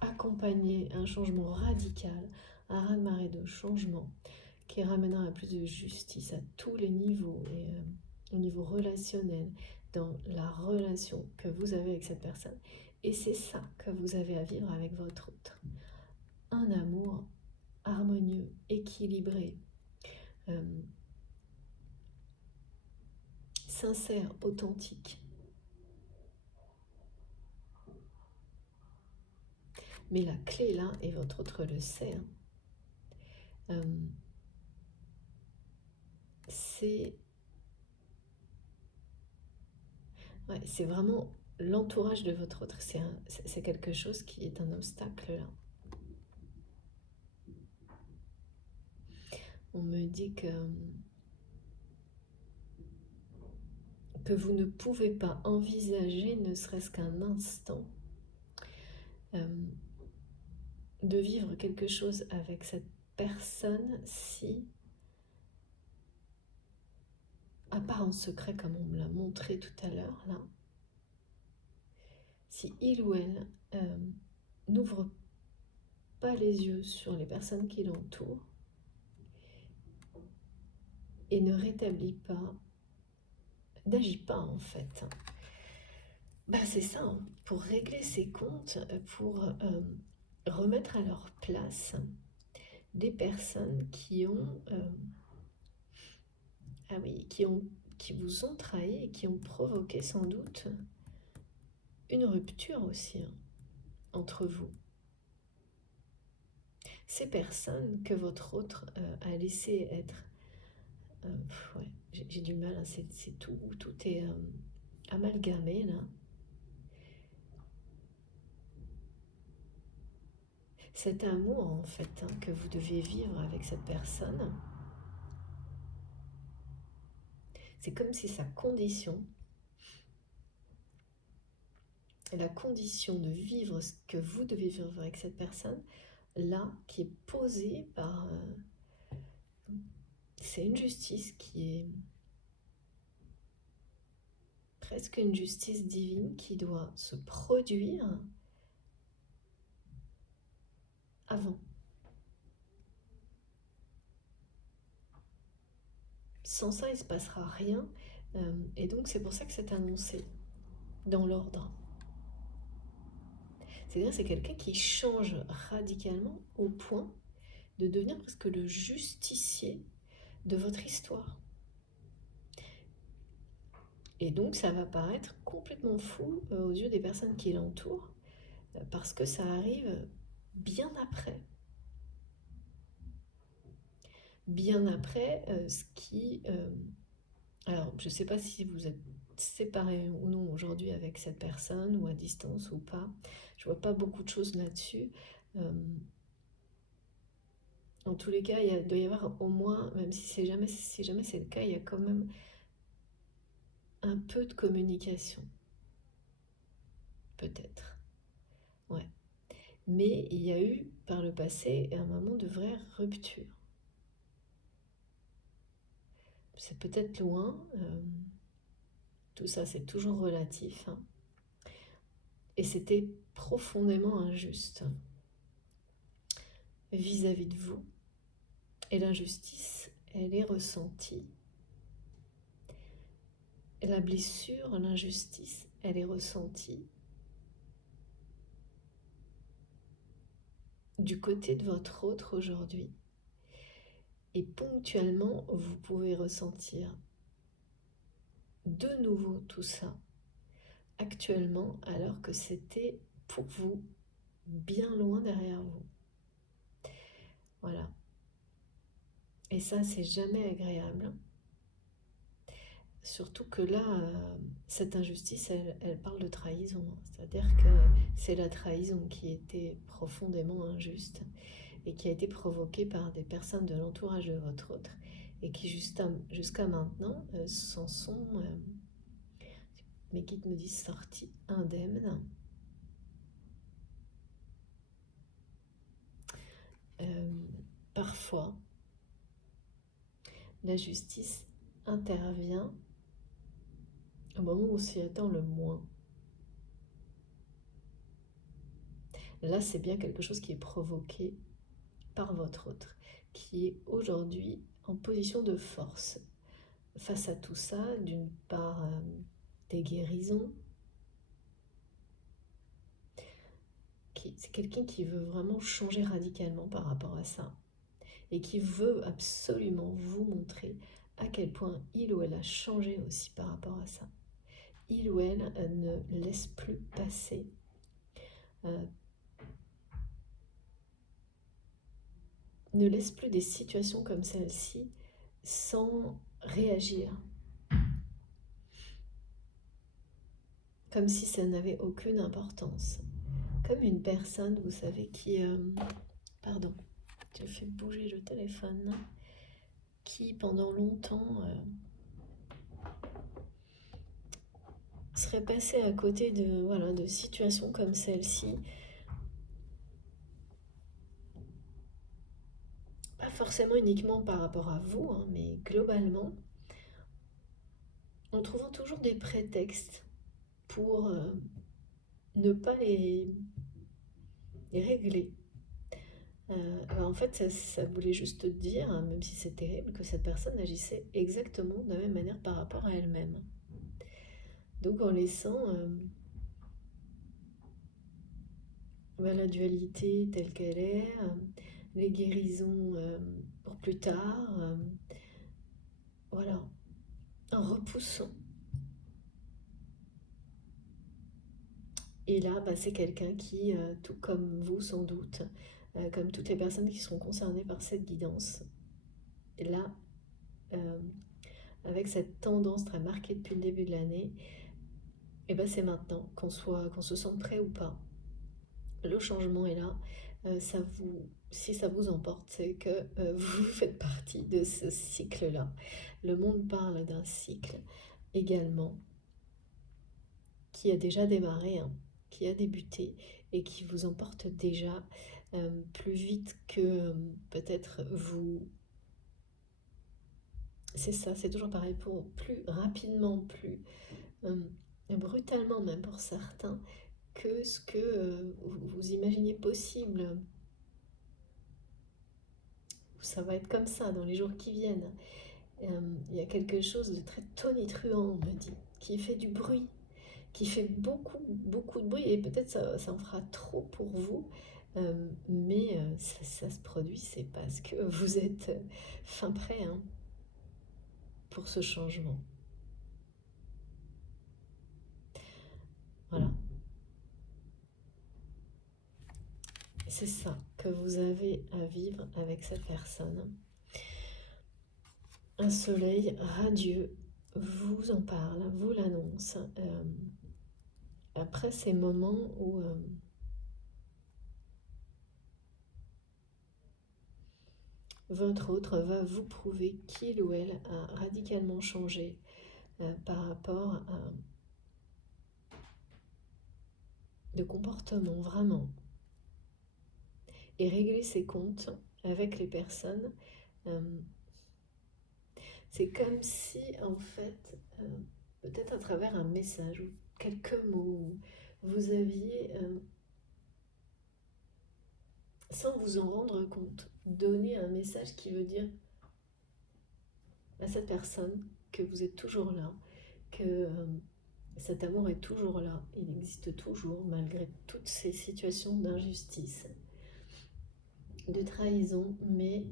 accompagner un changement radical, un raz-de-marée de changement qui ramènera à plus de justice à tous les niveaux, et au niveau relationnel, dans la relation que vous avez avec cette personne. Et c'est ça que vous avez à vivre avec votre autre. Un amour harmonieux, équilibré, sincère, authentique. Mais la clé là, et votre autre le sait, c'est vraiment l'entourage de votre autre. C'est quelque chose qui est un obstacle là. On me dit que vous ne pouvez pas envisager, ne serait-ce qu'un instant, de vivre quelque chose avec cette personne si, à part en secret comme on me l'a montré tout à l'heure là, si il ou elle n'ouvre pas les yeux sur les personnes qui l'entourent et ne rétablit pas, n'agit pas en fait. Bah c'est ça, hein, pour régler ses comptes, pour remettre à leur place des personnes qui ont, ah oui, qui vous ont trahi et qui ont provoqué sans doute une rupture aussi, hein, entre vous. Ces personnes que votre autre a laissé être, ouais, j'ai du mal, hein, c'est tout est amalgamé là. Cet amour en fait, hein, que vous devez vivre avec cette personne, c'est comme si sa condition, la condition de vivre ce que vous devez vivre avec cette personne, là, qui est posée par... c'est une justice qui est presque une justice divine qui doit se produire avant. Sans ça, il ne se passera rien. Et donc, c'est pour ça que c'est annoncé dans l'ordre. C'est-à-dire c'est quelqu'un qui change radicalement au point de devenir presque le justicier de votre histoire. Et donc, ça va paraître complètement fou aux yeux des personnes qui l'entourent, parce que ça arrive bien après. Bien après ce qui... alors, je ne sais pas si vous êtes séparés ou non aujourd'hui avec cette personne, ou à distance ou pas. Je vois pas beaucoup de choses là-dessus. En tous les cas, il doit y avoir au moins, même si jamais c'est le cas, il y a quand même un peu de communication. Peut-être. Ouais. Mais il y a eu par le passé un moment de vraie rupture. c'est peut-être loin, tout ça c'est toujours relatif, hein, et c'était profondément injuste vis-à-vis de vous. Et l'injustice, elle est ressentie. Et la blessure, l'injustice, elle est ressentie du côté de votre autre aujourd'hui. Et ponctuellement, vous pouvez ressentir de nouveau tout ça actuellement, alors que c'était pour vous bien loin derrière vous. Voilà. Et ça, c'est jamais agréable. Surtout que là, cette injustice, elle parle de trahison. C'est-à-dire que c'est la trahison qui était profondément injuste et qui a été provoquée par des personnes de l'entourage de votre autre et qui jusqu'à maintenant s'en sont, mes guides me disent, sortis indemnes. Parfois, la justice intervient au moment où on s'y attend le moins. Là, c'est bien quelque chose qui est provoqué par votre autre, qui est aujourd'hui en position de force. Face à tout ça, d'une part, des guérisons. C'est quelqu'un qui veut vraiment changer radicalement par rapport à ça. Et qui veut absolument vous montrer à quel point il ou elle a changé aussi par rapport à ça. Il ou elle ne laisse plus passer ne laisse plus des situations comme celle-ci sans réagir. Comme si ça n'avait aucune importance. Comme une personne, vous savez, qui... pardon, j'ai fait bouger le téléphone. Qui, pendant longtemps, serait passé à côté de situations comme celle-ci. Pas forcément uniquement par rapport à vous, hein, mais globalement, en trouvant toujours des prétextes pour ne pas les régler. En fait, ça voulait juste dire, hein, même si c'est terrible, que cette personne agissait exactement de la même manière par rapport à elle-même. Donc en laissant la dualité telle qu'elle est, les guérisons pour plus tard, voilà, en repoussant. Et là, c'est quelqu'un qui, tout comme vous sans doute, comme toutes les personnes qui seront concernées par cette guidance, et là, avec cette tendance très marquée depuis le début de l'année, et c'est maintenant qu'on se sente prêt ou pas. Le changement est là. Si ça vous emporte, c'est que vous faites partie de ce cycle-là. Le monde parle d'un cycle également qui a déjà démarré, hein, qui a débuté et qui vous emporte déjà plus vite que peut-être vous. C'est ça, c'est toujours pareil, pour plus rapidement, plus brutalement même pour certains, que ce que vous imaginez possible. Ça va être comme ça dans les jours qui viennent. Il y a quelque chose de très tonitruant, on me dit, qui fait du bruit, qui fait beaucoup, beaucoup de bruit, et peut-être ça en fera trop pour vous, mais ça se produit, c'est parce que vous êtes fin prêt, hein, pour ce changement. Voilà. C'est ça que vous avez à vivre avec cette personne. Un soleil radieux vous en parle, vous l'annonce. Après ces moments où votre autre va vous prouver qu'il ou elle a radicalement changé par rapport à de comportement vraiment, et régler ses comptes avec les personnes C'est comme si, en fait, peut-être à travers un message ou quelques mots, vous aviez, sans vous en rendre compte, donné un message qui veut dire à cette personne que vous êtes toujours là, que cet amour est toujours là, il existe toujours malgré toutes ces situations d'injustice, de trahison, mais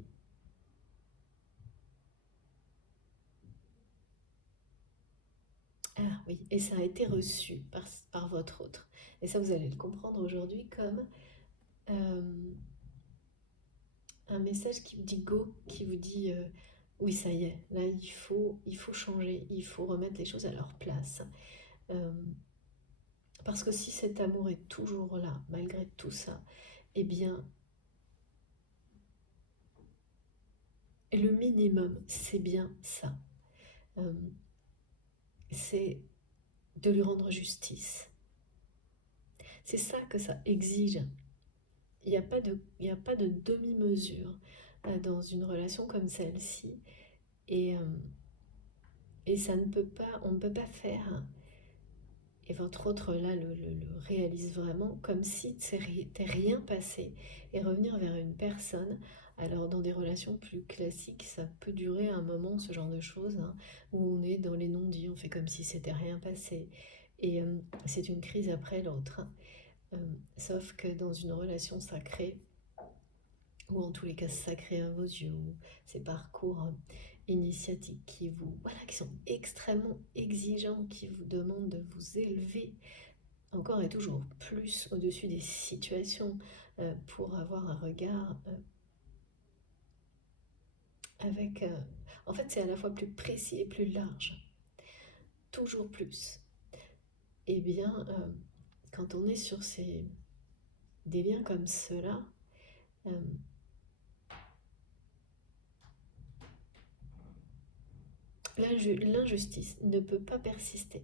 ah oui, et ça a été reçu par votre autre. Et ça, vous allez le comprendre aujourd'hui comme euh, un message qui vous dit go, qui vous dit oui, ça y est, là, il faut changer, il faut remettre les choses à leur place. Euh, parce que si cet amour est toujours là, malgré tout ça, eh bien, le minimum, c'est bien ça. Euh, c'est de lui rendre justice. C'est ça que ça exige. Il y a pas de demi-mesure dans une relation comme celle-ci. Et, euh, et ça ne peut pas, on ne peut pas faire, et votre autre là le réalise vraiment, comme si t'es rien passé, et revenir vers une personne. Alors dans des relations plus classiques, ça peut durer un moment, ce genre de choses, hein, où on est dans les non-dits, on fait comme si c'était rien passé. Et c'est une crise après l'autre, hein. Sauf que dans une relation sacrée, ou en tous les cas sacrés à vos yeux, ou ces parcours initiatiques qui vous, voilà, qui sont extrêmement exigeants, qui vous demandent de vous élever encore et toujours plus au-dessus des situations pour avoir un regard avec... en fait, c'est à la fois plus précis et plus large, toujours plus. Eh bien, quand on est sur des liens comme cela, euh, l'injustice ne peut pas persister.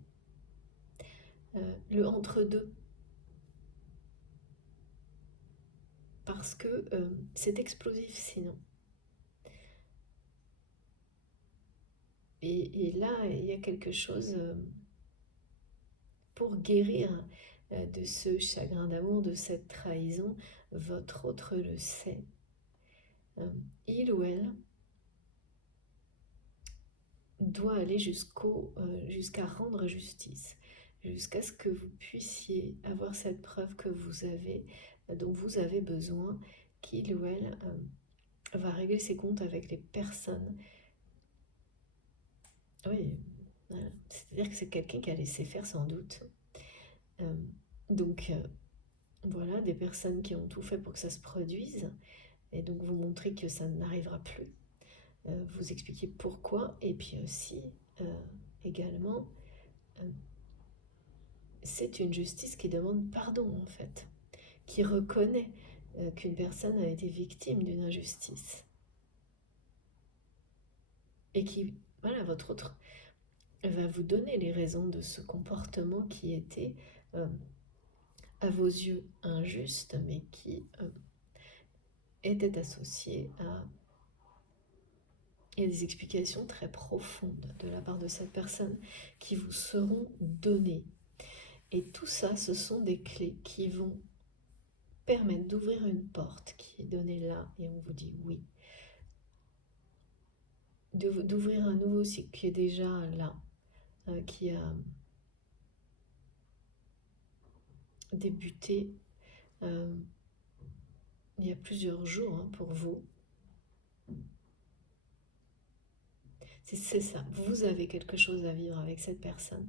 Le entre-deux, parce que c'est explosif sinon. Et là, il y a quelque chose pour guérir de ce chagrin d'amour, de cette trahison. Votre autre le sait. Il ou elle doit aller jusqu'à rendre justice, jusqu'à ce que vous puissiez avoir cette preuve que vous avez, dont vous avez besoin, qu'il ou elle va régler ses comptes avec les personnes. Oui, voilà. C'est-à-dire que c'est quelqu'un qui a laissé faire sans doute. Euh, donc voilà, des personnes qui ont tout fait pour que ça se produise, et donc vous montrez que ça n'arrivera plus. Vous expliquez pourquoi, et puis aussi, également, euh, c'est une justice qui demande pardon en fait, qui reconnaît qu'une personne a été victime d'une injustice, et qui, voilà, votre autre va vous donner les raisons de ce comportement qui était euh, à vos yeux injuste, mais qui était associé à des explications très profondes de la part de cette personne qui vous seront données. Et tout ça, ce sont des clés qui vont permettre d'ouvrir une porte qui est donnée là, et on vous dit oui. D'ouvrir un nouveau cycle qui est déjà là, qui a débuté il y a plusieurs jours hein, pour vous. C'est ça, vous avez quelque chose à vivre avec cette personne.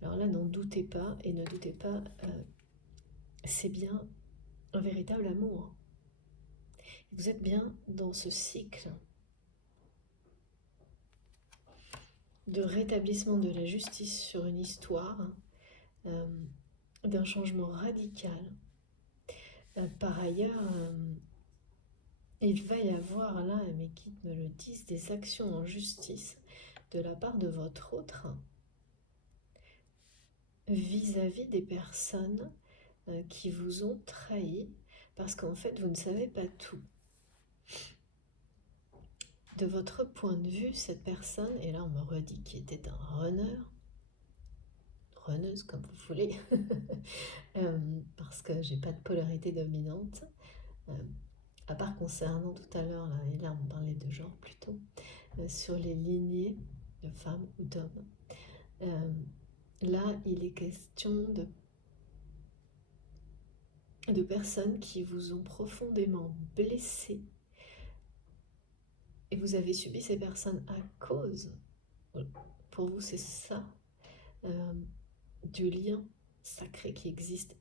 Alors là, n'en doutez pas, et ne doutez pas, c'est bien un véritable amour. Vous êtes bien dans ce cycle de rétablissement de la justice sur une histoire, euh, d'un changement radical. Par ailleurs, il va y avoir là, mes guides me le disent, des actions en justice de la part de votre autre vis-à-vis des personnes qui vous ont trahi, parce qu'en fait, vous ne savez pas tout. de votre point de vue, cette personne, et là on me redit qu'il était un runner, runneuse comme vous voulez, parce que j'ai pas de polarité dominante, à part concernant tout à l'heure, là, et là on parlait de genre plutôt, sur les lignées de femmes ou d'hommes. Là il est question de personnes qui vous ont profondément blessé, et vous avez subi ces personnes à cause, pour vous c'est ça, du lien sacré qui existe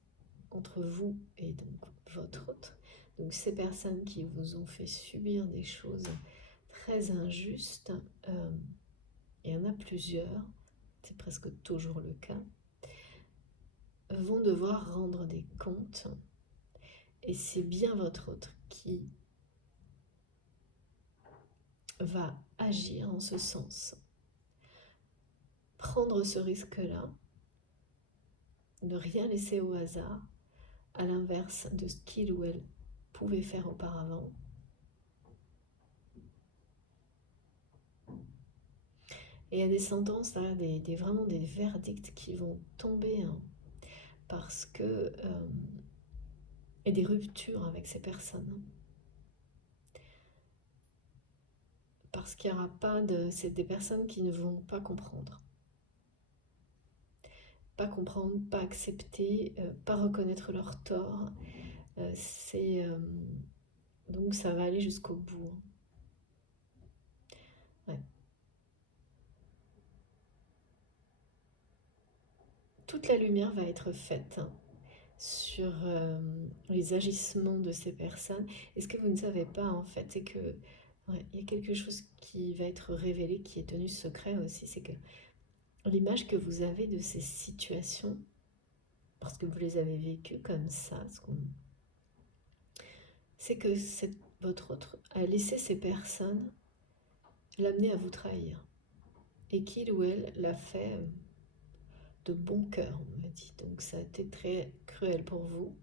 entre vous et donc votre autre. Donc ces personnes qui vous ont fait subir des choses très injustes, il y en a plusieurs, c'est presque toujours le cas, vont devoir rendre des comptes, et c'est bien votre autre qui va agir en ce sens. Prendre ce risque-là, ne rien laisser au hasard, à l'inverse de ce qu'il ou elle pouvait faire auparavant. Et il y a des sentences, là, vraiment des verdicts qui vont tomber, hein, parce que... et des ruptures avec ces personnes. Parce qu'il n'y aura pas de... C'est des personnes qui ne vont pas comprendre. Pas comprendre, pas accepter, pas reconnaître leur tort. Donc ça va aller jusqu'au bout. Ouais. Toute la lumière va être faite, hein, sur les agissements de ces personnes. Et ce que vous ne savez pas, en fait, c'est que il y a quelque chose qui va être révélé, qui est tenu secret aussi, c'est que l'image que vous avez de ces situations, parce que vous les avez vécues comme ça, c'est que votre autre a laissé ces personnes l'amener à vous trahir. Et qu'il ou elle l'a fait de bon cœur, on me dit. Donc ça a été très cruel pour vous.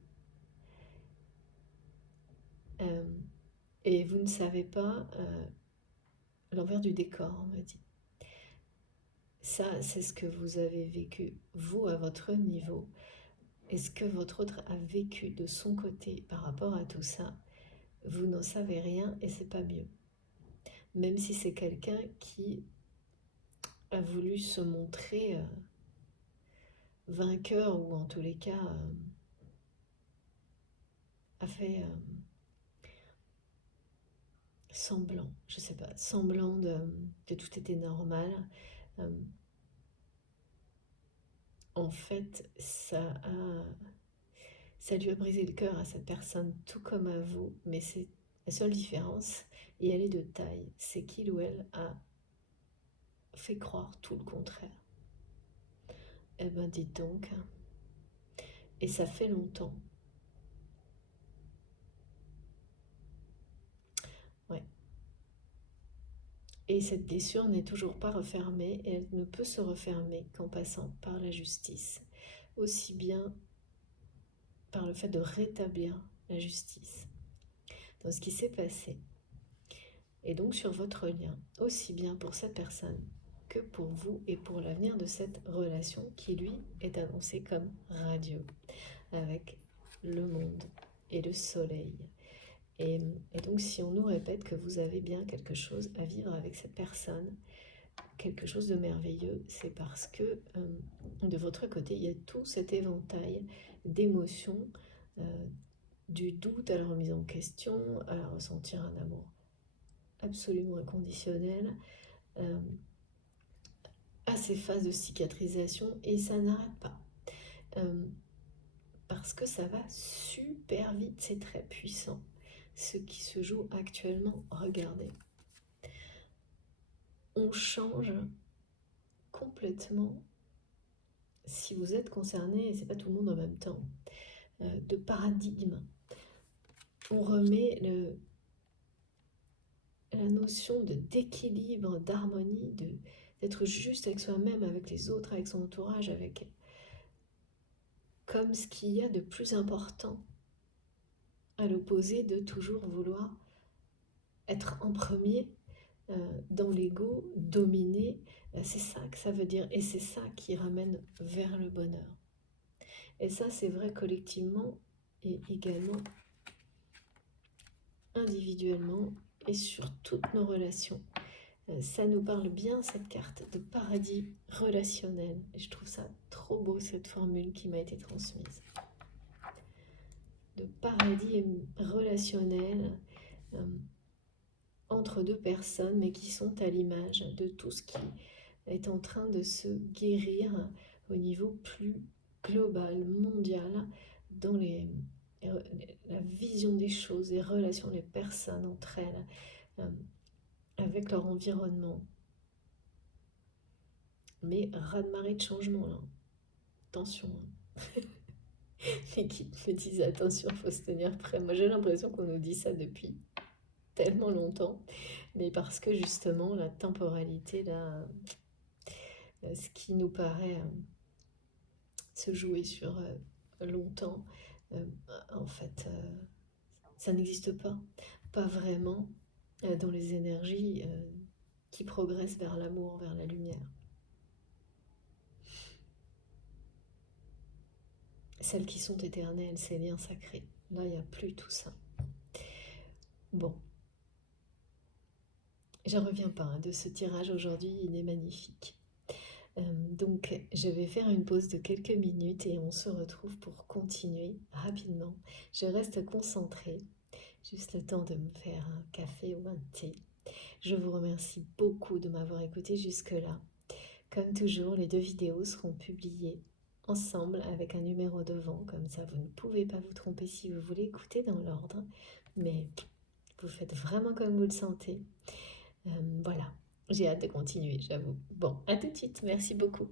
Et vous ne savez pas l'envers du décor, on me dit. Ça, c'est ce que vous avez vécu, vous, à votre niveau. Et ce que votre autre a vécu de son côté par rapport à tout ça, vous n'en savez rien et c'est pas mieux. Même si c'est quelqu'un qui a voulu se montrer vainqueur, ou en tous les cas a fait semblant, je sais pas, semblant que tout était normal. En fait, ça lui a brisé le cœur à cette personne, tout comme à vous, mais c'est la seule différence, et elle est de taille, c'est qu'il ou elle a fait croire tout le contraire. Eh ben dites donc, et ça fait longtemps. Ouais. Et cette blessure n'est toujours pas refermée, et elle ne peut se refermer qu'en passant par la justice, aussi bien par le fait de rétablir la justice dans ce qui s'est passé. Et donc sur votre lien, aussi bien pour cette personne que pour vous et pour l'avenir de cette relation qui, lui, est annoncée comme radieux, avec le monde et le soleil. Et donc si on nous répète que vous avez bien quelque chose à vivre avec cette personne, quelque chose de merveilleux, c'est parce que de votre côté, il y a tout cet éventail d'émotions, du doute à la remise en question, à ressentir un amour absolument inconditionnel, à ces phases de cicatrisation, et ça n'arrête pas. Parce que ça va super vite, c'est très puissant. Ce qui se joue actuellement, regardez. On change complètement, si vous êtes concerné, et c'est pas tout le monde en même temps, de paradigme. On remet la notion d'équilibre, d'harmonie, d'être juste avec soi-même, avec les autres, avec son entourage, comme ce qu'il y a de plus important, à l'opposé de toujours vouloir être en premier, dans l'ego, dominer, c'est ça que ça veut dire, et c'est ça qui ramène vers le bonheur. Et ça, c'est vrai collectivement et également individuellement et sur toutes nos relations. Ça nous parle bien, cette carte de paradis relationnel. Et je trouve ça trop beau, cette formule qui m'a été transmise. De paradis relationnel entre deux personnes, mais qui sont à l'image de tout ce qui est en train de se guérir au niveau plus global, mondial, dans la vision des choses, les relations des personnes entre elles, avec leur environnement. Mais raz-de-marée de changement là. Attention. Les guides me disent attention, il faut se tenir prêt. Moi j'ai l'impression qu'on nous dit ça depuis tellement longtemps, mais parce que justement la temporalité là, ce qui nous paraît se jouer sur longtemps, en fait ça n'existe pas. Pas vraiment dans les énergies qui progressent vers l'amour, vers la lumière. Celles qui sont éternelles, ces liens sacrés. Là, il n'y a plus tout ça. Bon. J'en reviens pas de ce tirage aujourd'hui, il est magnifique. Donc, je vais faire une pause de quelques minutes et on se retrouve pour continuer rapidement. Je reste concentrée, juste le temps de me faire un café ou un thé. Je vous remercie beaucoup de m'avoir écouté jusque-là. Comme toujours, les 2 vidéos seront publiées ensemble avec un numéro devant, comme ça vous ne pouvez pas vous tromper si vous voulez écouter dans l'ordre, mais vous faites vraiment comme vous le sentez. Voilà, j'ai hâte de continuer, j'avoue. Bon, à tout de suite, merci beaucoup.